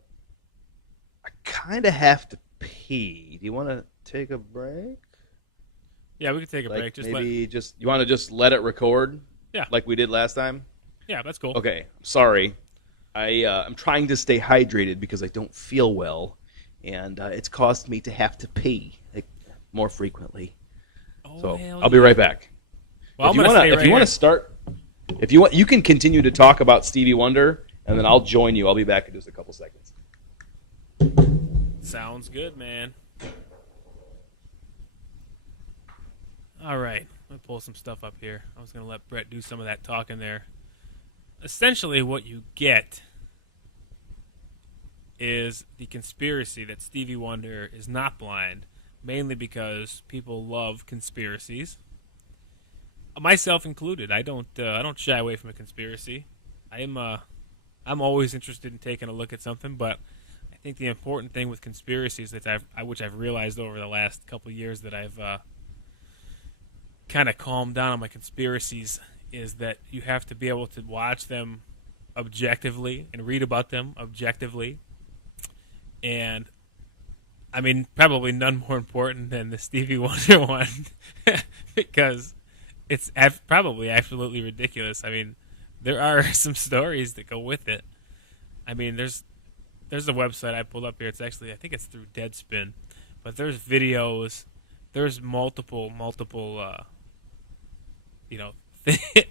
kind of have to pee. Do you want to take a break? Yeah, we could take a Like break. you want to just let it record? Yeah. Like we did last time? Yeah, that's cool. Okay, sorry. I'm trying to stay hydrated because I don't feel well, and it's caused me to have to pee more frequently. Oh, So hell I'll be yeah. right back. Well, If you want to start, you can continue to talk about Stevie Wonder, and then I'll join you. I'll be back in just a couple seconds. Sounds good, man. All right, let me pull some stuff up here. I was going to let Brett do some of that talking there. Essentially, what you get is the conspiracy that Stevie Wonder is not blind, mainly because people love conspiracies. Myself included. I don't shy away from a conspiracy. I'm always interested in taking a look at something, but I think the important thing with conspiracies which I've realized over the last couple of years that I've kind of calmed down on my conspiracies is that you have to be able to watch them objectively and read about them objectively. And I mean, probably none more important than the Stevie Wonder one because it's probably absolutely ridiculous. I mean, there are some stories that go with it. I mean, there's a website I pulled up here. It's actually, I think it's through Deadspin, but there's videos, there's multiple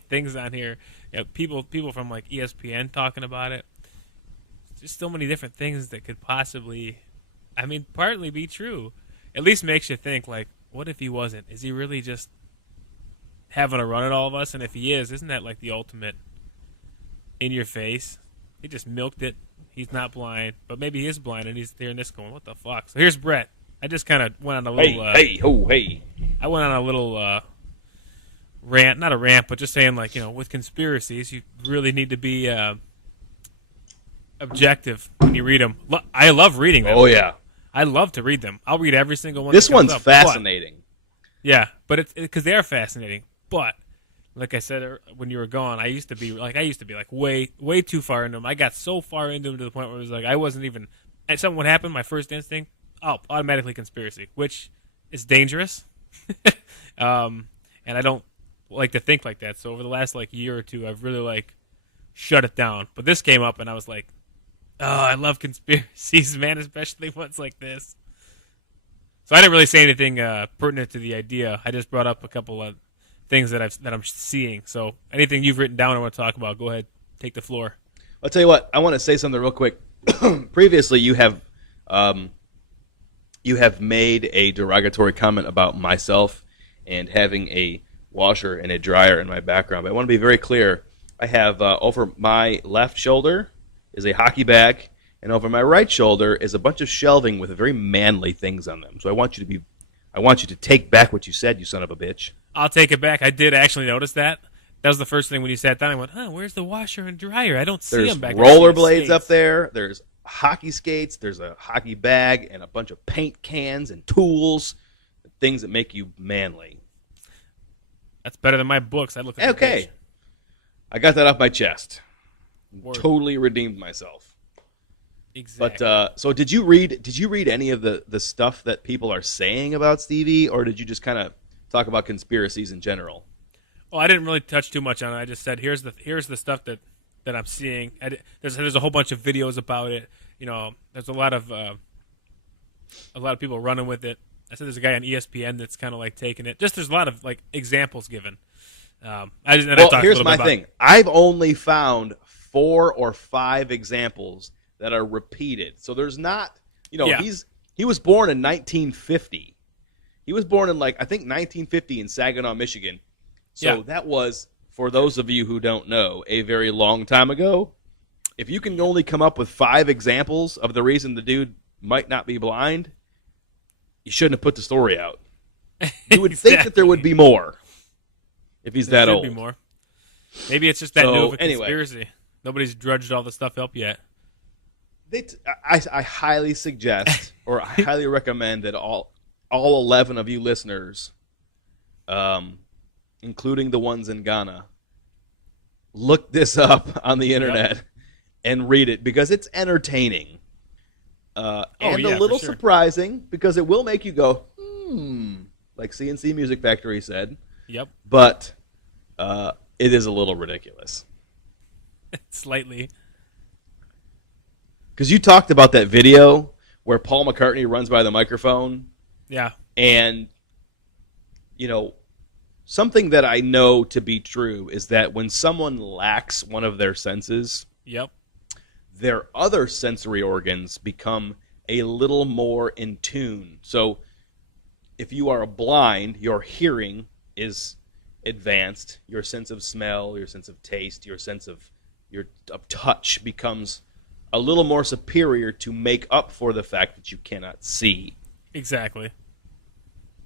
things on here. You know, people from like ESPN talking about it. Just so many different things that could possibly, I mean, partly be true. At least makes you think, like, what if he wasn't? Is he really just having a run at all of us? And if he is, isn't that like the ultimate in your face? He just milked it. He's not blind, but maybe he is blind, and he's hearing this going, what the fuck? So here's Brett. I just kind of went on a little... Hey. I went on a little rant, not a rant, but just saying, like, you know, with conspiracies, you really need to be objective when you read them. I love reading them. Oh, yeah. I love to read them. I'll read every single one. This that comes one's up, fascinating. but it's because they are fascinating. But like I said when you were gone, I used to be like way too far into them. I got so far into them to the point where it was like I wasn't even. And something would happen. My first instinct, automatically conspiracy, which is dangerous. And I don't like to think like that. So over the last like year or two, I've really like shut it down. But this came up, and I was like, oh, I love conspiracies, man, especially ones like this. So I didn't really say anything pertinent to the idea. I just brought up a couple of things that I'm seeing. So anything you've written down I want to talk about, go ahead, take the floor. I'll tell you what. I want to say something real quick. Previously, you have made a derogatory comment about myself and having a washer and a dryer in my background. But I want to be very clear. I have over my left shoulder is a hockey bag, and over my right shoulder is a bunch of shelving with very manly things on them. So I want you to take back what you said, you son of a bitch. I'll take it back. I did actually notice that. That was the first thing when you sat down. I went, where's the washer and dryer? I don't see them back there. There's rollerblades up there. There's hockey skates. There's a hockey bag and a bunch of paint cans and tools, things that make you manly. That's better than my books. I look at Okay. I got that off my chest. Word. Totally redeemed myself. Exactly. But so did you read any of the stuff that people are saying about Stevie, or did you just kind of talk about conspiracies in general? Oh, I didn't really touch too much on it. I just said here's the stuff that I'm seeing. There's a whole bunch of videos about it. You know, there's a lot of people running with it. I said there's a guy on ESPN that's kind of like taking it. Just there's a lot of like examples given. Here's my thing. I've only found 4 or 5 examples that are repeated. So there's not, he was born in 1950. He was born in, I think 1950 in Saginaw, Michigan. So that was, for those of you who don't know, a very long time ago. If you can only come up with 5 examples of the reason the dude might not be blind, you shouldn't have put the story out. You would think that there would be more if he's that old. There should be more. Maybe it's just that new of a conspiracy. Nobody's drudged all the stuff up yet. I highly suggest, or I highly recommend that all 11 of you listeners including the ones in Ghana, look this up on the internet and read it because it's entertaining. And a little surprising because it will make you go, like CNC Music Factory said. Yep. But it is a little ridiculous. Slightly. Because you talked about that video where Paul McCartney runs by the microphone. Yeah. And, something that I know to be true is that when someone lacks one of their senses, their other sensory organs become a little more in tune. So if you are blind, your hearing is advanced. Your sense of smell, your sense of taste, your sense of touch becomes a little more superior to make up for the fact that you cannot see. Exactly.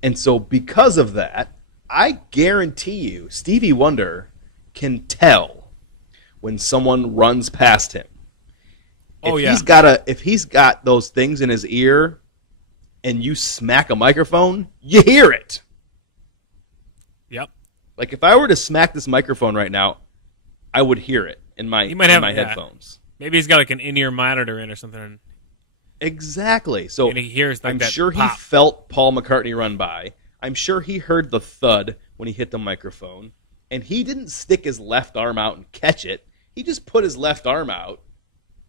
And so because of that, I guarantee you Stevie Wonder can tell when someone runs past him. If he's got those things in his ear and you smack a microphone, you hear it. Yep. Like if I were to smack this microphone right now, I would hear it in my headphones. Maybe he's got like an in-ear monitor in or something. Exactly. So and he hears like I'm that sure pop. He felt Paul McCartney run by. I'm sure he heard the thud when he hit the microphone. And he didn't stick his left arm out and catch it. He just put his left arm out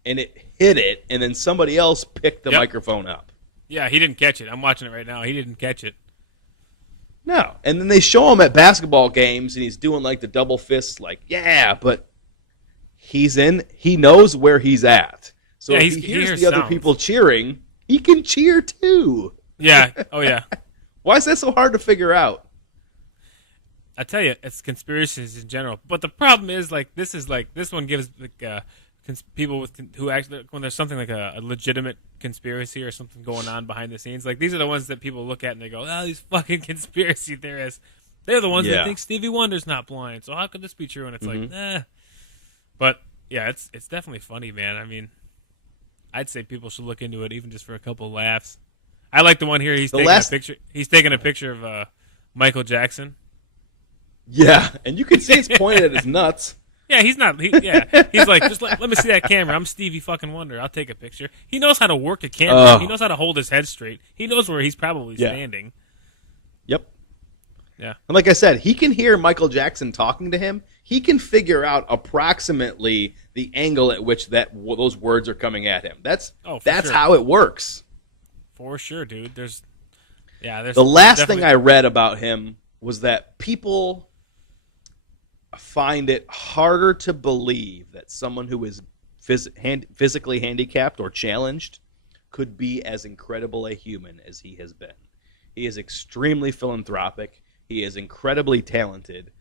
and it hit it, and then somebody else picked the microphone up. Yeah, he didn't catch it. I'm watching it right now. He didn't catch it. No. And then they show him at basketball games, and he's doing like the double fists, like, but he knows where he's at. So if he hears the other people cheering, he can cheer too. Yeah. Oh, yeah. Why is that so hard to figure out? I tell you, it's conspiracies in general. But the problem is, this one gives people who actually, when there's something like a legitimate conspiracy or something going on behind the scenes, like these are the ones that people look at and they go, "Oh, these fucking conspiracy theorists." They're the ones that think Stevie Wonder's not blind. So how could this be true? And it's like, But yeah, it's definitely funny, man. I mean, I'd say people should look into it even just for a couple of laughs. I like the one here. He's taking a picture. He's taking a picture of Michael Jackson. Yeah, and you can see it's pointed at his nuts. Yeah, he's not. He's like, just let me see that camera. I'm Stevie fucking Wonder. I'll take a picture. He knows how to work a camera. He knows how to hold his head straight. He knows where he's probably standing. Yep. Yeah. And like I said, he can hear Michael Jackson talking to him. He can figure out approximately the angle at which those words are coming at him. That's how it works. For sure, dude. There's the last thing I read about him was that people find it harder to believe that someone who is physically handicapped or challenged could be as incredible a human as he has been. He is extremely philanthropic. He is incredibly talented.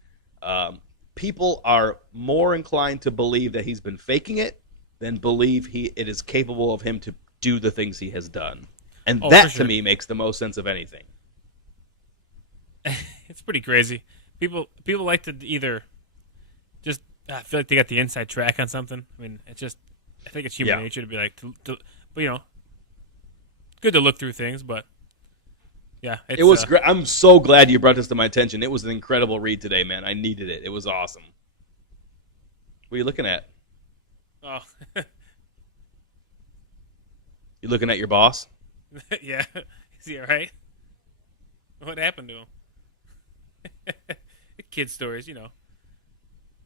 People are more inclined to believe that he's been faking it than believe it is capable of him to do the things he has done. And that, to me, makes the most sense of anything. It's pretty crazy. People like to either just feel like they got the inside track on something. I mean, I think it's human nature to be like, but good to look through things, but yeah. It was great. I'm so glad you brought this to my attention. It was an incredible read today, man. I needed it. It was awesome. What are you looking at? Oh. You looking at your boss? Yeah. Is he all right? What happened to him? Kid stories,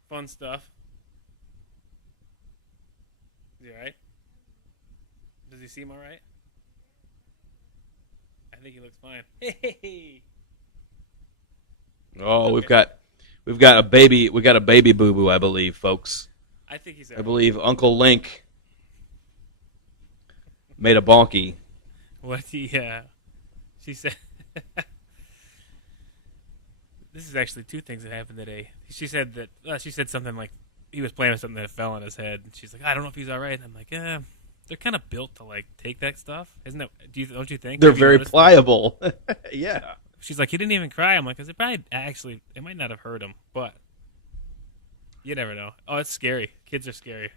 fun stuff. Is he all right? Does he seem all right? I think he looks fine. Hey. Oh, we've got a baby. We got a baby boo boo, I believe, folks. I think he's. I believe Uncle Link made a bonky. What? Yeah. She said. This is actually two things that happened today. She said that she said something like he was playing with something that fell on his head, and she's like, "I don't know if he's all right." And I'm like, they're kind of built to like take that stuff, isn't it? Don't you think? They're very pliable. Yeah. She's like, he didn't even cry. I'm like, it might not have hurt him, but you never know. Oh, it's scary. Kids are scary.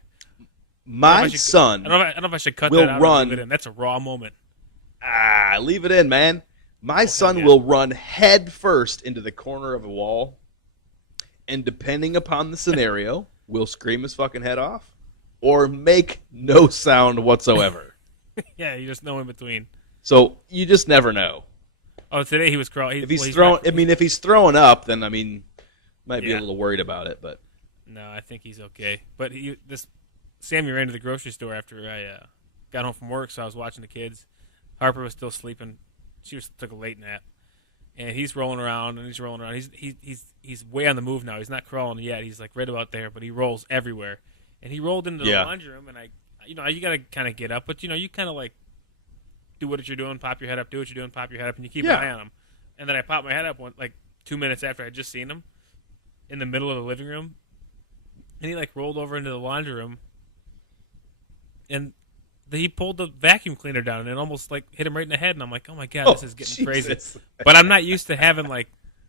My son, I don't know if I should cut will that out. Run. Leave it in. That's a raw moment. Leave it in, man. My son will run head first into the corner of a wall, and depending upon the scenario, will scream his fucking head off or make no sound whatsoever. Yeah, you just know in between. So you just never know. Oh, today he was crawling. If he's throwing up, then might be a little worried about it. But no, I think he's okay. But Sammy ran to the grocery store after I got home from work, so I was watching the kids. Harper was still sleeping. She took a late nap, and he's rolling around and he's rolling around. He's way on the move now. He's not crawling yet. He's like right about there, but he rolls everywhere. And he rolled into the laundry room, and you got to kind of get up, but you kind of like do what you're doing, pop your head up, do what you're doing, pop your head up, and you keep an eye on him. And then I popped my head up 2 minutes after I had just seen him in the middle of the living room, and he like rolled over into the laundry room, and he pulled the vacuum cleaner down, and it almost like hit him right in the head. And I'm like, oh my god, this is getting crazy. But I'm not used to having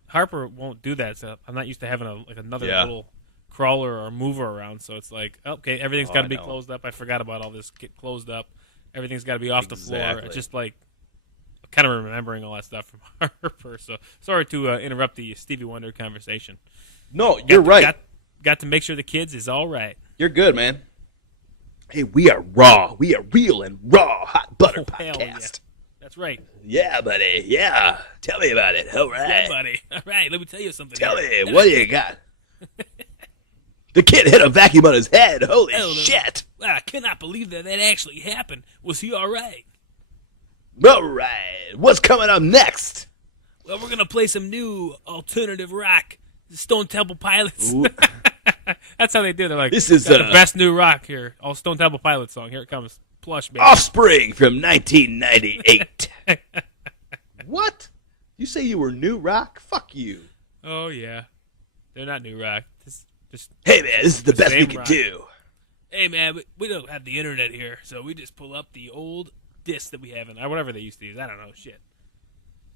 Harper won't do that, so I'm not used to having another little crawler or mover around. So it's like, okay, everything's got to be closed up. I forgot about all this. Get closed up. Everything's got to be off the floor. It's just like kind of remembering all that stuff from Harper. So sorry to interrupt the Stevie Wonder conversation. No, you're right. Got to make sure the kids is all right. You're good, man. Hey, we are raw. We are real and raw. Hot Butter Podcast. Yeah. That's right. Yeah, buddy. Yeah. Tell me about it. All right. Yeah, buddy. All right. Let me tell you something. Tell me. What do you got? The kid hit a vacuum on his head. Holy shit. I cannot believe that actually happened. Was he all right? All right. What's coming up next? Well, we're going to play some new alternative rock. Stone Temple Pilots. That's how they do. They're like, this is the best new rock here. All Stone Temple Pilots song. Here it comes. Plush, baby. Offspring from 1998. What? You say you were new rock? Fuck you. Oh, yeah. They're not new rock. Hey, man, this is the best we can do. Hey, man, we don't have the internet here, so we just pull up the old disc that we have, or whatever they used to use. I don't know, shit.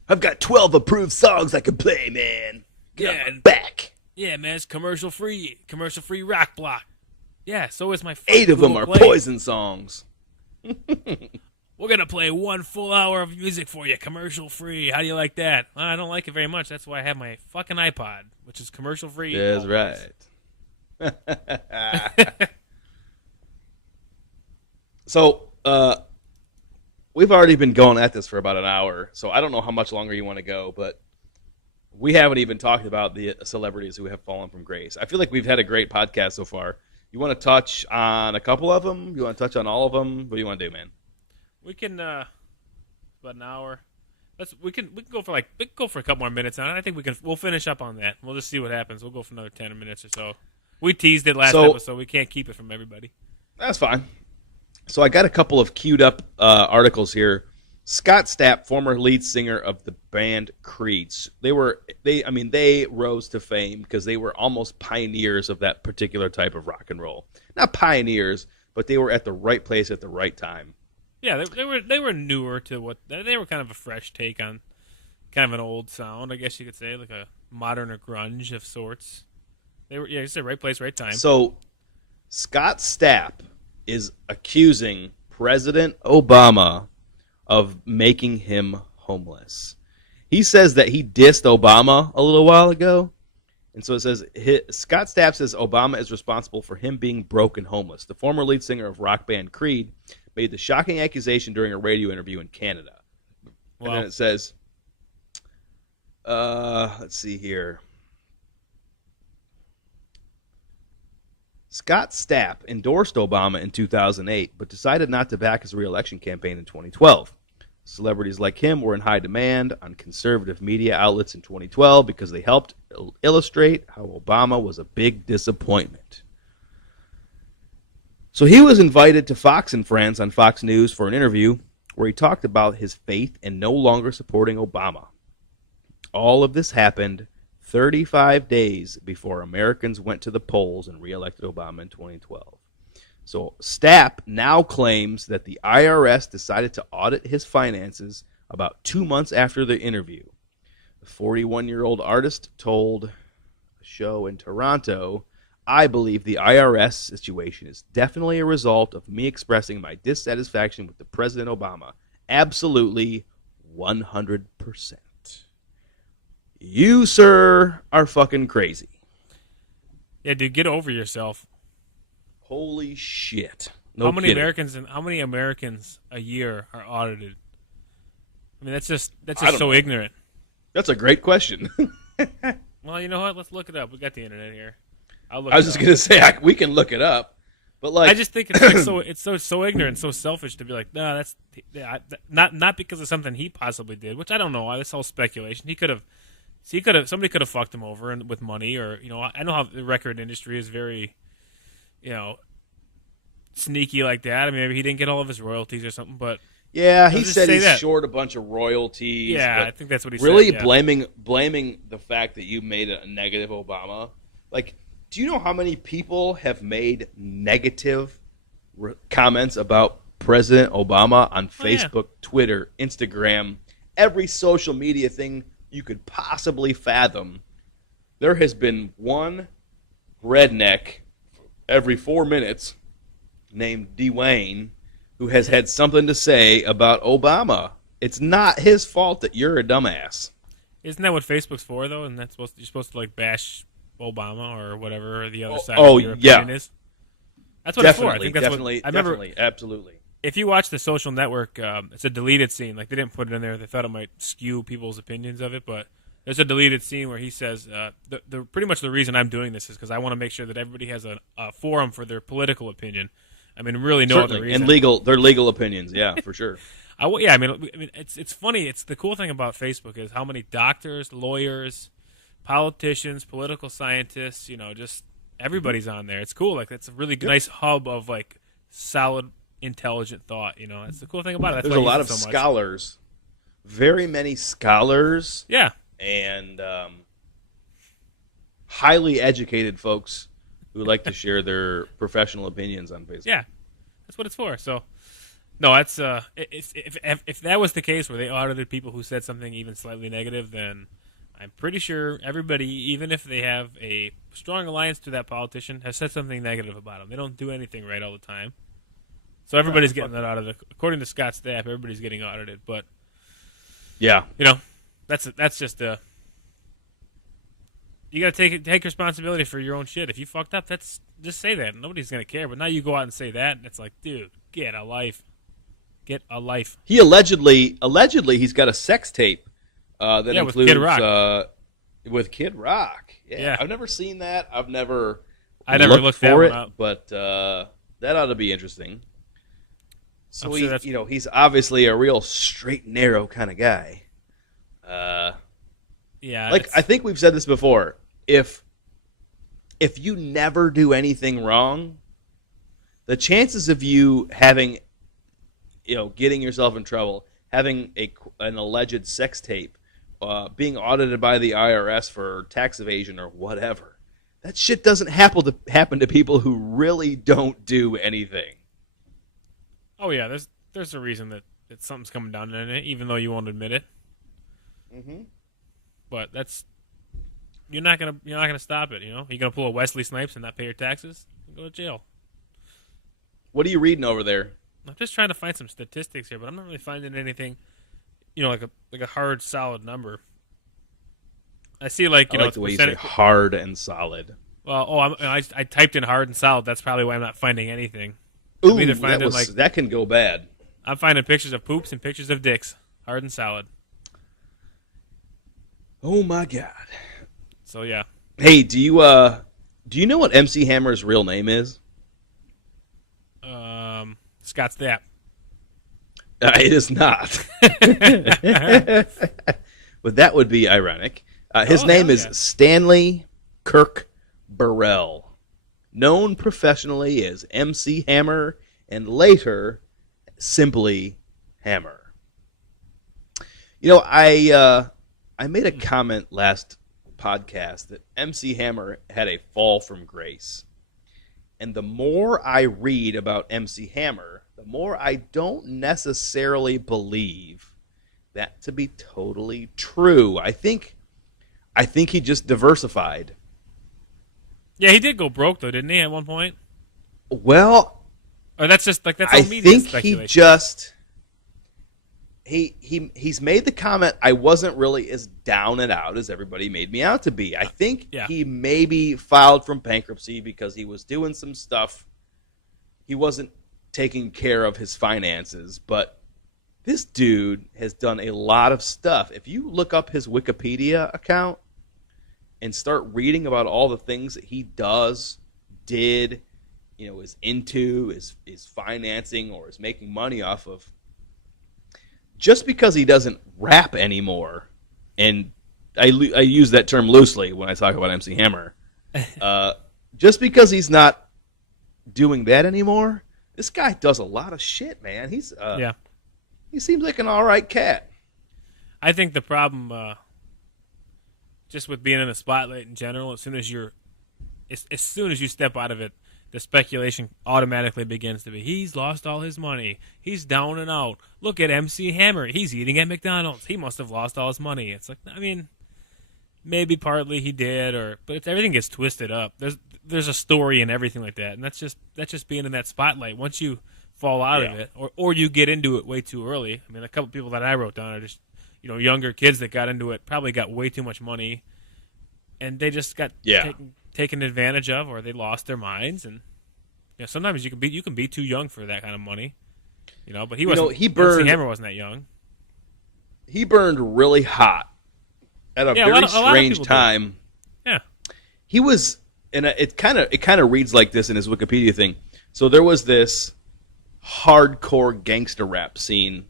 I've got 12 approved songs I can play, man. Get on my back. Yeah, man, it's commercial-free rock block. Yeah, so is my 8 of them are Poison songs. We're going to play 1 full hour of music for you, commercial-free. How do you like that? Well, I don't like it very much. That's why I have my fucking iPod, which is commercial-free. That's right. So, we've already been going at this for about an hour, so I don't know how much longer you want to go, but we haven't even talked about the celebrities who have fallen from grace. I feel like we've had a great podcast so far. You want to touch on a couple of them? You want to touch on all of them? What do you want to do, man? We can about an hour. We can go for a couple more minutes on it. I think we'll finish up on that. We'll just see what happens. We'll go for another 10 minutes or so. We teased it last episode. We can't keep it from everybody. That's fine. So I got a couple of queued up articles here. Scott Stapp, former lead singer of the band Creed, they rose to fame because they were almost pioneers of that particular type of rock and roll. Not pioneers, but they were at the right place at the right time. Yeah, they were newer to what they were kind of a fresh take on kind of an old sound, I guess you could say, like a modern or grunge of sorts. They were you said right place, right time. So Scott Stapp is accusing President Obama of making him homeless. He says that he dissed Obama a little while ago. And so it says, Scott Stapp says Obama is responsible for him being broke and homeless. The former lead singer of rock band Creed made the shocking accusation during a radio interview in Canada. Wow. And then it says, let's see here. Scott Stapp endorsed Obama in 2008, but decided not to back his re-election campaign in 2012. Celebrities like him were in high demand on conservative media outlets in 2012 because they helped illustrate how Obama was a big disappointment. So he was invited to Fox and Friends on Fox News for an interview where he talked about his faith in no longer supporting Obama. All of this happened 35 days before Americans went to the polls and re-elected Obama in 2012. So Stapp now claims that the IRS decided to audit his finances about 2 months after the interview. The 41-year-old artist told a show in Toronto, "I believe the IRS situation is definitely a result of me expressing my dissatisfaction with the President Obama. Absolutely 100%. You, sir, are fucking crazy. Yeah, dude, get over yourself. Holy shit. No how many kidding. Americans a year are audited? I mean, that's just I don't so know. ignorant. That's a great question. Well, you know what? Let's look it up. We got the internet here. I'll look. I was just gonna say we can look it up, but like I just think it's like so ignorant, so selfish to be like, no, that's not because of something he possibly did, which I don't know. That's all speculation. Somebody could have fucked him over and with money, or I know how the record industry is very, sneaky like that. I mean, maybe he didn't get all of his royalties or something, but yeah, he just said say he's that. short a bunch of royalties. Yeah, but I think that's what he really said. Yeah. blaming the fact that you made a negative Obama. Like, do you know how many people have made negative comments about President Obama on Facebook, Twitter, Instagram, every social media thing you could possibly fathom? There has been one redneck every 4 minutes named Dwayne who has had something to say about Obama. It's not his fault that you're a dumbass. Isn't that what Facebook's for, though? And you're supposed to like bash Obama or whatever, or the other side of your opinion is? That's what it's for. I think that's definitely, what I remember. Definitely, absolutely. If you watch The Social Network, it's a deleted scene. Like, they didn't put it in there. They thought it might skew people's opinions of it, but there's a deleted scene where he says, pretty much the reason I'm doing this is because I want to make sure that everybody has a forum for their political opinion. I mean, really no Certainly. other reason. And their legal opinions, yeah, for sure. I mean, it's funny. It's the cool thing about Facebook is how many doctors, lawyers, politicians, political scientists, just everybody's on there. It's cool. Like, it's a really nice hub of like solid, intelligent thought. That's the cool thing about it. That's There's why a I lot use of it so much. scholars, very many scholars, Yeah, and highly educated folks who like to share their professional opinions on Facebook. yeah, that's what it's for. So, no, that's if that was the case where they audited people who said something even slightly negative, then I'm pretty sure everybody, even if they have a strong alliance to that politician, has said something negative about them. They don't do anything right all the time. So everybody's getting that out of it. According to Scott's staff, everybody's getting audited. But Yeah. that's just you got to take responsibility for your own shit. If you fucked up, just say that. Nobody's gonna care. But now you go out and say that, and it's like, dude, get a life. Get a life. He allegedly he's got a sex tape that includes with Kid Rock. With Kid Rock. Yeah. I've never seen that. I never looked that for one it, up. but that ought to be interesting. So sure he's obviously a real straight and narrow kind of guy. Yeah. Like, I think we've said this before. If you never do anything wrong, the chances of you having, getting yourself in trouble, having an alleged sex tape, being audited by the IRS for tax evasion or whatever, that shit doesn't happen to people who really don't do anything. Oh yeah, there's a reason that something's coming down in it, even though you won't admit it. Mm-hmm. But you're not gonna stop it. You're gonna pull a Wesley Snipes and not pay your taxes, go to jail. What are you reading over there? I'm just trying to find some statistics here, but I'm not really finding anything, like a hard solid number. I see I I like the way you say hard and solid. Well, I typed in hard and solid. That's probably why I'm not finding anything. Ooh, that can go bad. I'm finding pictures of poops and pictures of dicks, hard and solid. Oh my god. So yeah. Hey, do you know what MC Hammer's real name is? Scott Stapp. It is not. But that would be ironic. His name is Stanley Kirk Burrell, known professionally as MC Hammer and later simply Hammer. I made a comment last podcast that MC Hammer had a fall from grace. And the more I read about MC Hammer, the more I don't necessarily believe that to be totally true. I think he just diversified. Yeah, he did go broke though, didn't he? At one point. Well, Or that's all I media think speculation. he just he's made the comment, I wasn't really as down and out as everybody made me out to be. I think he maybe filed from bankruptcy because he was doing some stuff. He wasn't taking care of his finances, but this dude has done a lot of stuff. If you look up his Wikipedia account and start reading about all the things that he did, is into, is financing, or is making money off of, just because he doesn't rap anymore, and I use that term loosely when I talk about MC Hammer, just because he's not doing that anymore, this guy does a lot of shit, man. He seems like an all right cat. I think the problem, just with being in the spotlight in general, as soon as you step out of it, the speculation automatically begins to be, he's lost all his money. He's down and out. Look at MC Hammer. He's eating at McDonald's. He must have lost all his money. It's like, I mean, maybe partly he did, but everything gets twisted up. There's a story and everything like that, and that's just being in that spotlight. Once you fall out of it, or you get into it way too early. I mean, a couple people that I wrote down are just younger kids that got into it, probably got way too much money, and they just got taken advantage of, or they lost their minds. And sometimes you can be too young for that kind of money, But he wasn't. MC Hammer wasn't that young. He burned really hot at a very strange time. Yeah, he was, and it kind of reads like this in his Wikipedia thing. So there was this hardcore gangster rap scene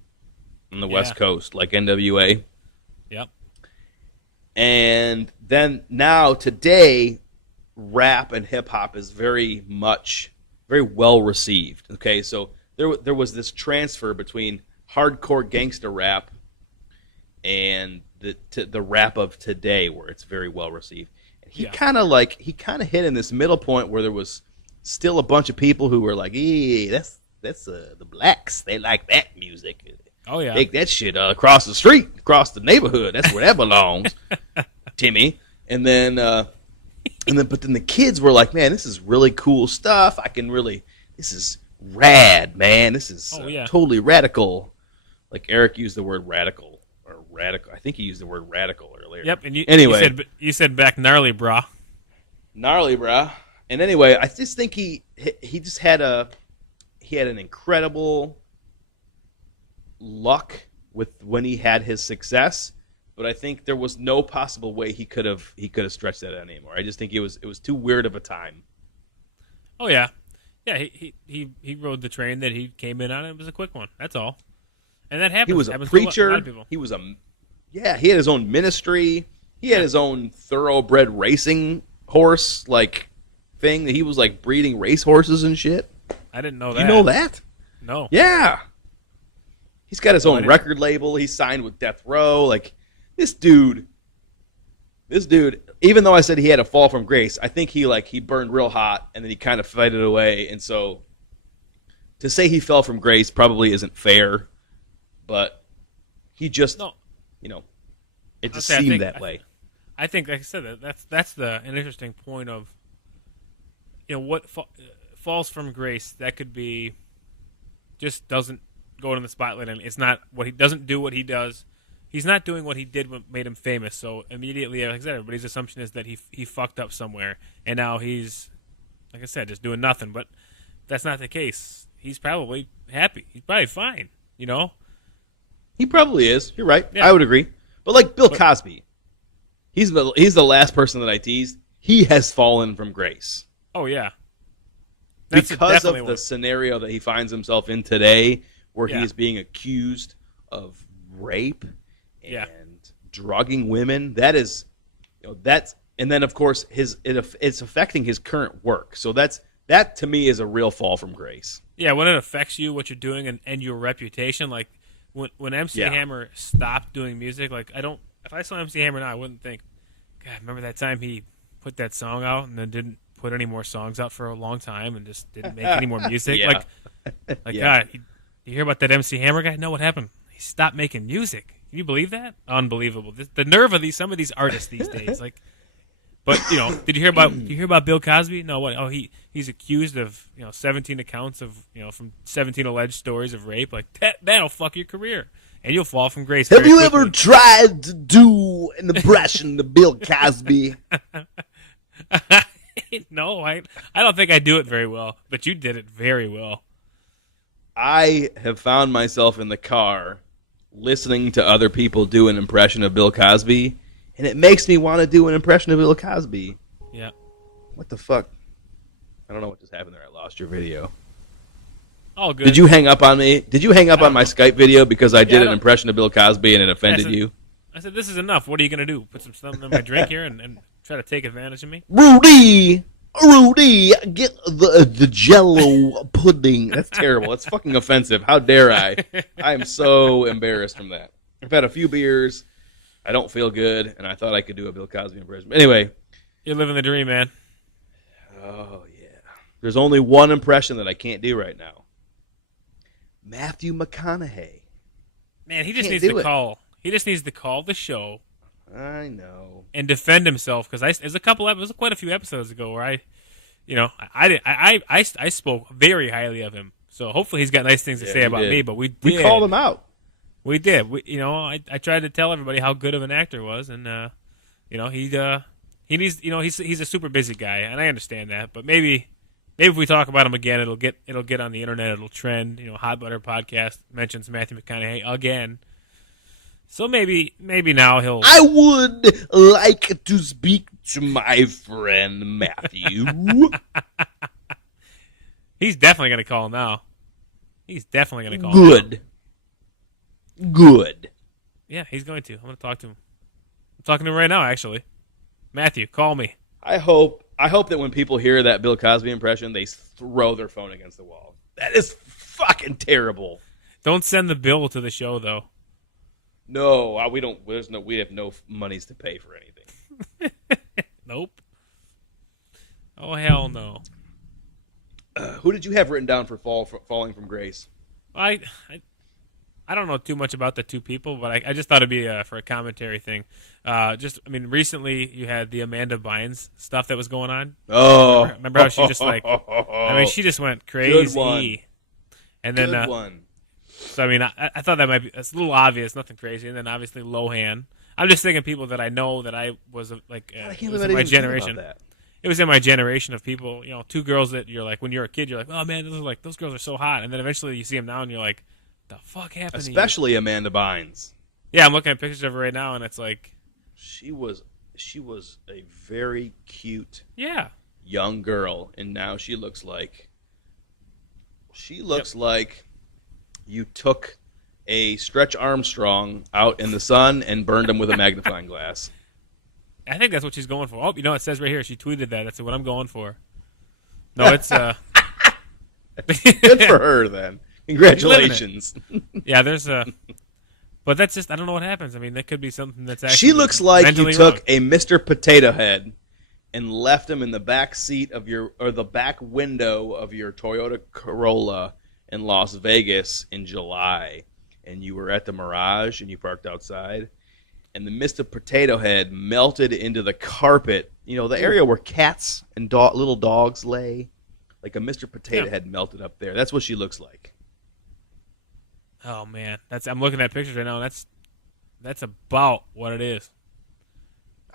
on the West Coast, like NWA. Yep. And then now today, rap and hip hop is very well received. Okay, so there was this transfer between hardcore gangster rap and the rap of today, where it's very well received. And he kind of hit in this middle point where there was still a bunch of people who were like, "Hey, that's the blacks. They like that music. Oh yeah, take that shit across the street, across the neighborhood. That's where that belongs, Timmy." And then the kids were like, "Man, this is really cool stuff. This is rad, man. This is totally radical." Like Eric used the word radical or radical. I think he used the word radical earlier. Yep. And you said back gnarly, brah. Gnarly, brah. And anyway, I just think he just had an incredible luck with when he had his success, but I think there was no possible way he could have stretched that out anymore. I just think it was too weird of a time. Oh yeah, he rode the train that he came in on. It was a quick one. That's all, and that happens. He was a preacher. A lot of people. He had his own ministry. He had his own thoroughbred racing horse thing that he was breeding race horses and shit. I didn't know that. You know that? No. Yeah. He's got his own record label. He's signed with Death Row. This dude, even though I said he had a fall from grace, I think he burned real hot and then he kind of faded away. And so to say he fell from grace probably isn't fair, but he just, it just seemed that way. I think, like I said, that's an interesting point of, what falls from grace. That could be just doesn't go in the spotlight, and it's not what he doesn't do. What he does, he's not doing what he did what made him famous. So immediately, like I said, everybody's assumption is that he fucked up somewhere, and now he's, like I said, just doing nothing. But that's not the case. He's probably happy. He's probably fine. He probably is. You're right. Yeah. I would agree. But Bill Cosby, he's the last person that I teased. He has fallen from grace. Oh yeah. Because of the scenario that he finds himself in today, where he is being accused of rape and drugging women. That is, and then of course it's affecting his current work. So that to me is a real fall from grace. Yeah, when it affects you, what you're doing, and your reputation. Like when MC Hammer stopped doing music, if I saw MC Hammer now, I wouldn't think, God, remember that time he put that song out and then didn't put any more songs out for a long time and just didn't make any more music. God, you hear about that MC Hammer guy? No, what happened? He stopped making music. Can you believe that? Unbelievable. The nerve of some of these artists these days. But did you hear about Bill Cosby? No, what? Oh, he's accused of 17 accounts of from 17 alleged stories of rape. That'll fuck your career. and you'll fall from grace. Have very you quickly. ever tried to do an impression of Bill Cosby? No, I don't think I do it very well, but you did it very well. I have found myself in the car listening to other people do an impression of Bill Cosby, and it makes me want to do an impression of Bill Cosby. Yeah. What the fuck? I don't know what just happened there. I lost your video. All good. Did you hang up on me? Did you hang up on my Skype video because I did an don't- impression of Bill Cosby and it offended you? I said, this is enough. What are you going to do? Put something in my drink here and try to take advantage of me? Rudy, get the Jello pudding. That's terrible. That's fucking offensive. How dare I? I am so embarrassed from that. I've had a few beers. I don't feel good, and I thought I could do a Bill Cosby impression. But anyway. You're living the dream, man. Oh, yeah. There's only one impression that I can't do right now. Matthew McConaughey. Man, he just Can't needs do to it. call. He just needs to call the show I know. and defend himself, because there's quite a few episodes ago where I spoke very highly of him. So hopefully he's got nice things to say you about did. me. But we We called him out. We did. I tried to tell everybody how good of an actor he was, and he needs. He's a super busy guy, and I understand that. But maybe if we talk about him again, it'll get on the internet. It'll trend. Hot Butter Podcast mentions Matthew McConaughey again. So maybe now he'll. I would like to speak to my friend Matthew. He's definitely going to call now. He's definitely going to call. Good. Now. Good. Yeah, he's going to. I'm going to talk to him. I'm talking to him right now, actually. Matthew, call me. I hope that when people hear that Bill Cosby impression, they throw their phone against the wall. That is fucking terrible. Don't send the bill to the show, though. No, we don't. We have no monies to pay for anything. Nope. Oh, hell no. Who did you have written down for Falling from Grace? I don't know too much about the two people, but I just thought it'd be for a commentary thing. Recently you had the Amanda Bynes stuff that was going on. Oh, Remember how she just she just went crazy. Good one. And then, Good one. So I thought that it's a little obvious, nothing crazy. And then obviously Lohan. I'm just thinking people that I know that I was I can't it believe was I in didn't my even think generation. about that. It was in my generation of people, two girls that you're like, when you're a kid, you're like, oh man, those girls are so hot. And then eventually you see them now and you're like, the fuck happened to you? Especially Amanda Bynes. Yeah, I'm looking at pictures of her right now, and it's like, She was a very cute yeah, young girl, and now she looks like you took a Stretch Armstrong out in the sun and burned him with a magnifying glass. I think that's what she's going for. Oh, it says right here, she tweeted that. That's what I'm going for. No, it's Good for her, then. Congratulations. yeah. There's but that's just I don't know what happens. That could be something that's actually She looks like you mentally took wrong. a Mr. Potato Head and left him in the back seat of the back window of your Toyota Corolla in Las Vegas in July, and you were at the Mirage and you parked outside, and the Mr. Potato Head melted into the carpet, the area where cats and little dogs lay, like a Mr. Potato Head melted up there. That's what she looks like. Oh man, I'm looking at pictures right now. And that's about what it is.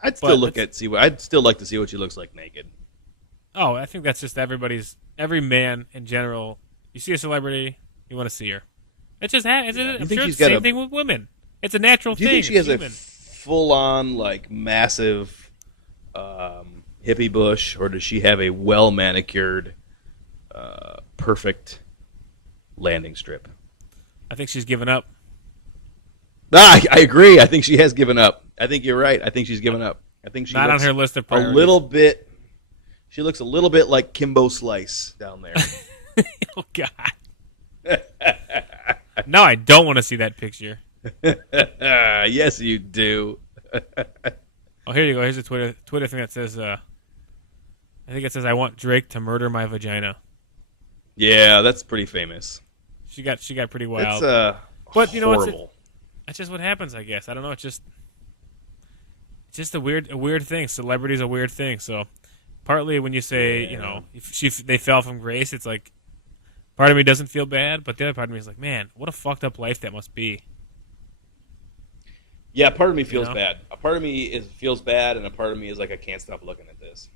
I'd still I'd still like to see what she looks like naked. Oh, I think that's just every man in general. You see a celebrity, you want to see her. It's just I'm sure it's the same thing with women. It's a natural thing. Do you think she has human. a full-on, massive hippie bush, or does she have a well-manicured, perfect landing strip? I think she's given up. I agree. I think she has given up. I think you're right. I think she's given up. I think she Not on looks her list of a priorities. little bit. She looks a little bit like Kimbo Slice down there. Oh God. No, I don't want to see that picture. Yes, you do. Oh, here you go. Here's a Twitter thing that says, I think it says, I want Drake to murder my vagina. Yeah, that's pretty famous. She got pretty wild. It's But horrible. That's just what happens, I guess. I don't know. It's just a weird thing. Celebrity's a weird thing. So partly when you say, if they fell from grace, it's like part of me doesn't feel bad, but the other part of me is like, man, what a fucked up life that must be. Yeah, part of me feels know? bad. A part of me feels bad, and a part of me is like, I can't stop looking at this.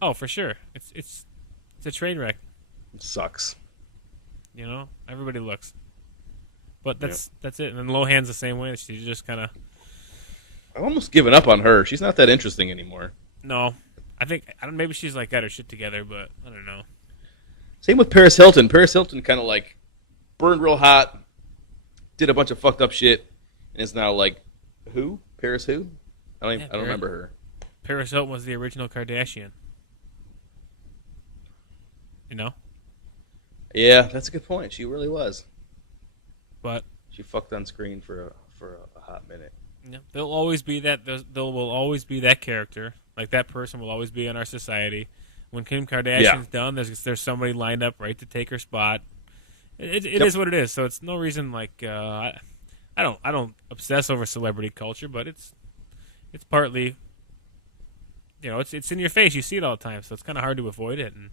Oh, for sure. It's a train wreck. It sucks. You know, everybody looks. But that's it. And then Lohan's the same way. She's just kind of I've almost given up on her. She's not that interesting anymore. no. I don't. Maybe she's like got her shit together, but I don't know. Same with Paris Hilton. Paris Hilton kind of like burned real hot, did a bunch of fucked up shit, and is now like, who? Paris who? I don't remember her. Paris Hilton was the original Kardashian. You know? Yeah, that's a good point. She really was. But she fucked on screen for a hot minute. Yeah, there'll always be that. There will always be that character. Like that person will always be in our society. When Kim Kardashian's done, there's somebody lined up right to take her spot. It is what it is. So it's no reason like I don't obsess over celebrity culture, but it's partly, you know, it's in your face. You see it all the time, so it's kind of hard to avoid it. And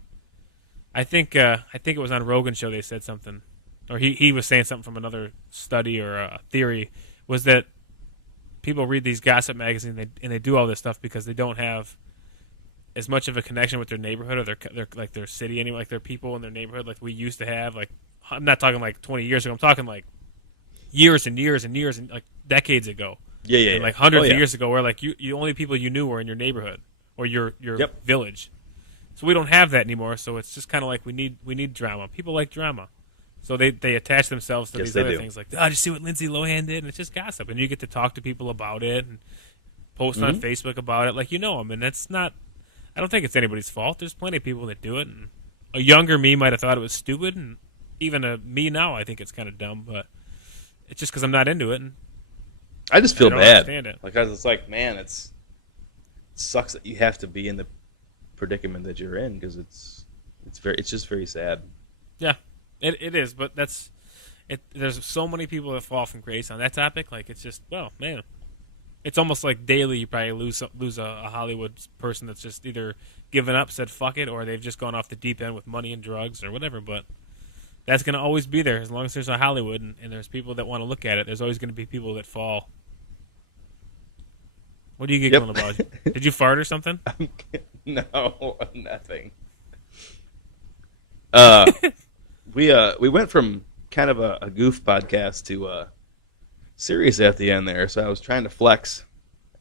I think it was on Rogan's show they said something, or he was saying something from another study or a theory, was that people read these gossip magazines and they do all this stuff because they don't have as much of a connection with their neighborhood or their city anyway, like their people in their neighborhood like we used to have. Like I'm not talking like 20 years ago. I'm talking like years and years and years and like decades ago. And like hundreds of years ago, where like you only people you knew were in your neighborhood or your village. So we don't have that anymore. So it's just kind of like we need drama. People like drama. So they attach themselves to these other things like, did you see what Lindsay Lohan did? And it's just gossip. And you get to talk to people about it and post on Facebook about it like you know them. And that's not – I don't think it's anybody's fault. There's plenty of people that do it. And a younger me might have thought it was stupid. And even a me now, I think it's kind of dumb. But it's just because I'm not into it. And I just feel bad. Understand it. Because it's like, man, it sucks that you have to be in the predicament that you're in because it's just very sad. Yeah. It is, but that's it. There's so many people that fall from grace on that topic. Like it's just, well, man, it's almost like daily. You probably lose a Hollywood person that's just either given up, said fuck it, or they've just gone off the deep end with money and drugs or whatever. But that's going to always be there as long as there's a Hollywood and there's people that want to look at it. There's always going to be people that fall. What are you giggling about? Did you fart or something? No, nothing. We went from kind of a goof podcast to serious at the end there, so I was trying to flex,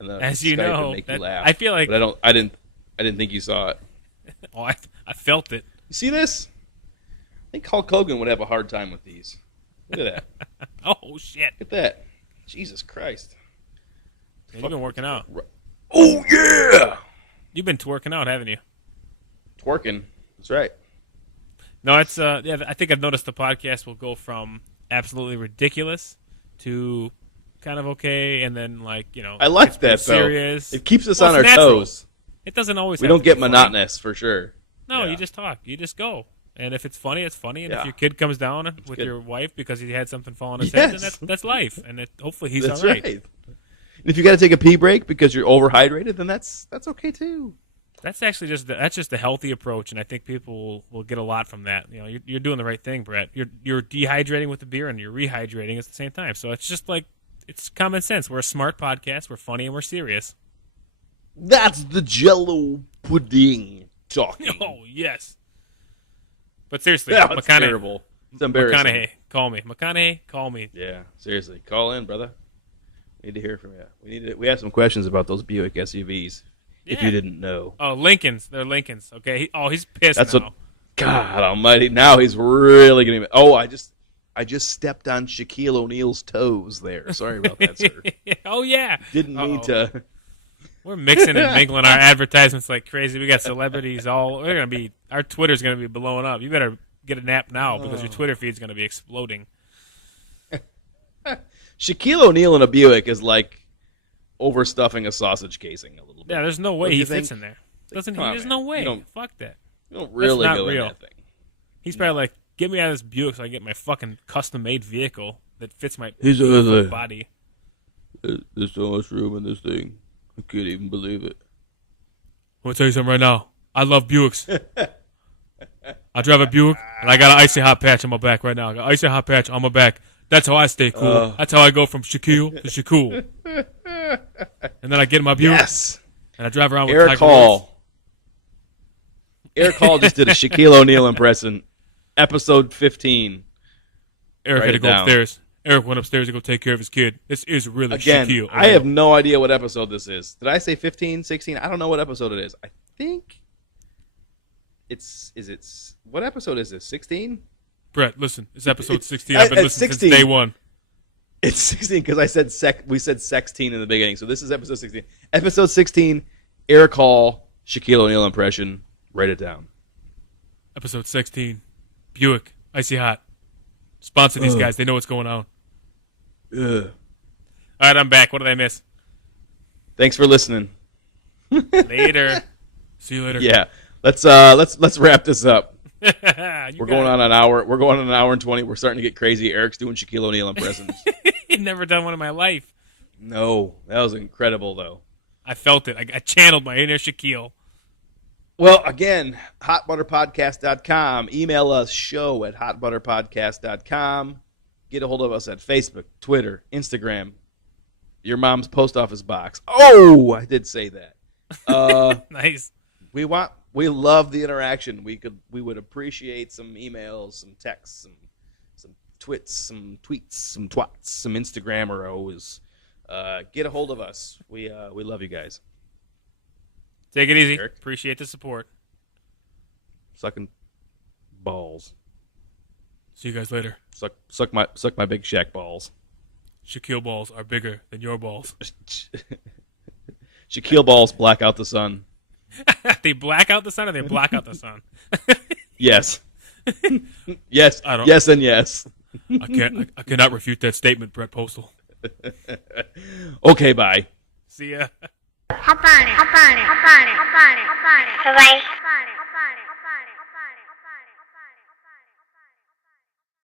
and as you Skype know, and make you laugh. I feel like but I didn't think you saw it. Oh, I felt it. You see this? I think Hulk Hogan would have a hard time with these. Look at that. Oh shit! Look at that. Jesus Christ. Man, you've been working out. Oh yeah. You've been twerking out, haven't you? Twerking. That's right. No, it's I think I've noticed the podcast will go from absolutely ridiculous to kind of okay, and then like I like that serious. Though. It keeps us on our toes. It doesn't always. We don't get monotonous for sure. No, you just talk. You just go, and if it's funny, it's funny. And if your kid comes down with your wife because he had something fall on his head, then that's life, and hopefully he's all right. And if you got to take a pee break because you're overhydrated, then that's okay too. That's actually just a healthy approach, and I think people will get a lot from that. You know, you're doing the right thing, Brett. You're dehydrating with the beer, and you're rehydrating at the same time. So it's just like it's common sense. We're a smart podcast. We're funny and we're serious. That's the Jello pudding talking. Oh yes. But seriously, yeah, it's terrible. It's embarrassing. McConaughey, call me. McConaughey, call me. Yeah, seriously, call in, brother. We need to hear from you. We have some questions about those Buick SUVs. Yeah. If you didn't know. Oh, Lincolns. They're Lincolns. Okay. He's pissed now. God almighty. Now he's really getting... Oh, I just stepped on Shaquille O'Neal's toes there. Sorry about that, sir. Oh, yeah. Didn't mean to... We're mixing and mingling our advertisements like crazy. We got celebrities all... Our Twitter's going to be blowing up. You better get a nap now because your Twitter feed's going to be exploding. Shaquille O'Neal in a Buick is like overstuffing a sausage casing a little bit. Yeah, there's no way he fits in there. Doesn't he? There's no way. Fuck that. You don't really That's not go real. in that thing. He's probably like, get me out of this Buick so I get my fucking custom-made vehicle that fits my body. There's so much room in this thing. I can't even believe it. I'm going to tell you something right now. I love Buicks. I drive a Buick, and I got an icy hot patch on my back right now. I got an icy hot patch on my back. That's how I stay cool. That's how I go from Shaquille to Shaquille. And then I get in my Buick. Yes. And I drive around with Eric Tiger Woods. Hall. Eric Hall just did a Shaquille O'Neal impression. Episode 15. Eric Write had to it go down. upstairs. Eric went upstairs to go take care of his kid. This is really Again, Shaquille I have O'Neal. no idea what episode this is. Did I say 15, 16? I don't know what episode it is. I think what episode is this? 16? Brett, listen. It's episode 16. It's- I've been it's listening 16. since day one. It's 16 because we said 16 in the beginning. So this is episode 16. Episode 16, Eric Hall, Shaquille O'Neal impression. Write it down. Episode 16. Buick. Icy Hot. Sponsor these guys. They know what's going on. Ugh. All right, I'm back. What did I miss? Thanks for listening. Later. See you later. Yeah. Let's wrap this up. We're going on an hour. We're going on an hour and 20. We're starting to get crazy. Eric's doing Shaquille O'Neal impressions. Never done one in my life. No, that was incredible though. I felt it. I channeled my inner Shaquille. Well, again, hotbutterpodcast.com. Email us show@hotbutterpodcast.com. Get a hold of us at Facebook, Twitter, Instagram, your mom's post office box. Oh, I did say that. Nice. We love the interaction. We would appreciate some emails, some texts, some tweets, some twats, some Instagrammeros. Get a hold of us. We love you guys. Take it easy. Eric? Appreciate the support. Sucking balls. See you guys later. Suck my big Shaq balls. Shaquille balls are bigger than your balls. Shaquille balls black out the sun. They black out the sun or they block out the sun? Yes. Yes. I don't- Yes and yes. I cannot refute that statement, Brett Postal. Okay, bye. See ya. Hop on it, hop on it, hop on it, hop on it, hop on it. Bye-bye. Hop on it.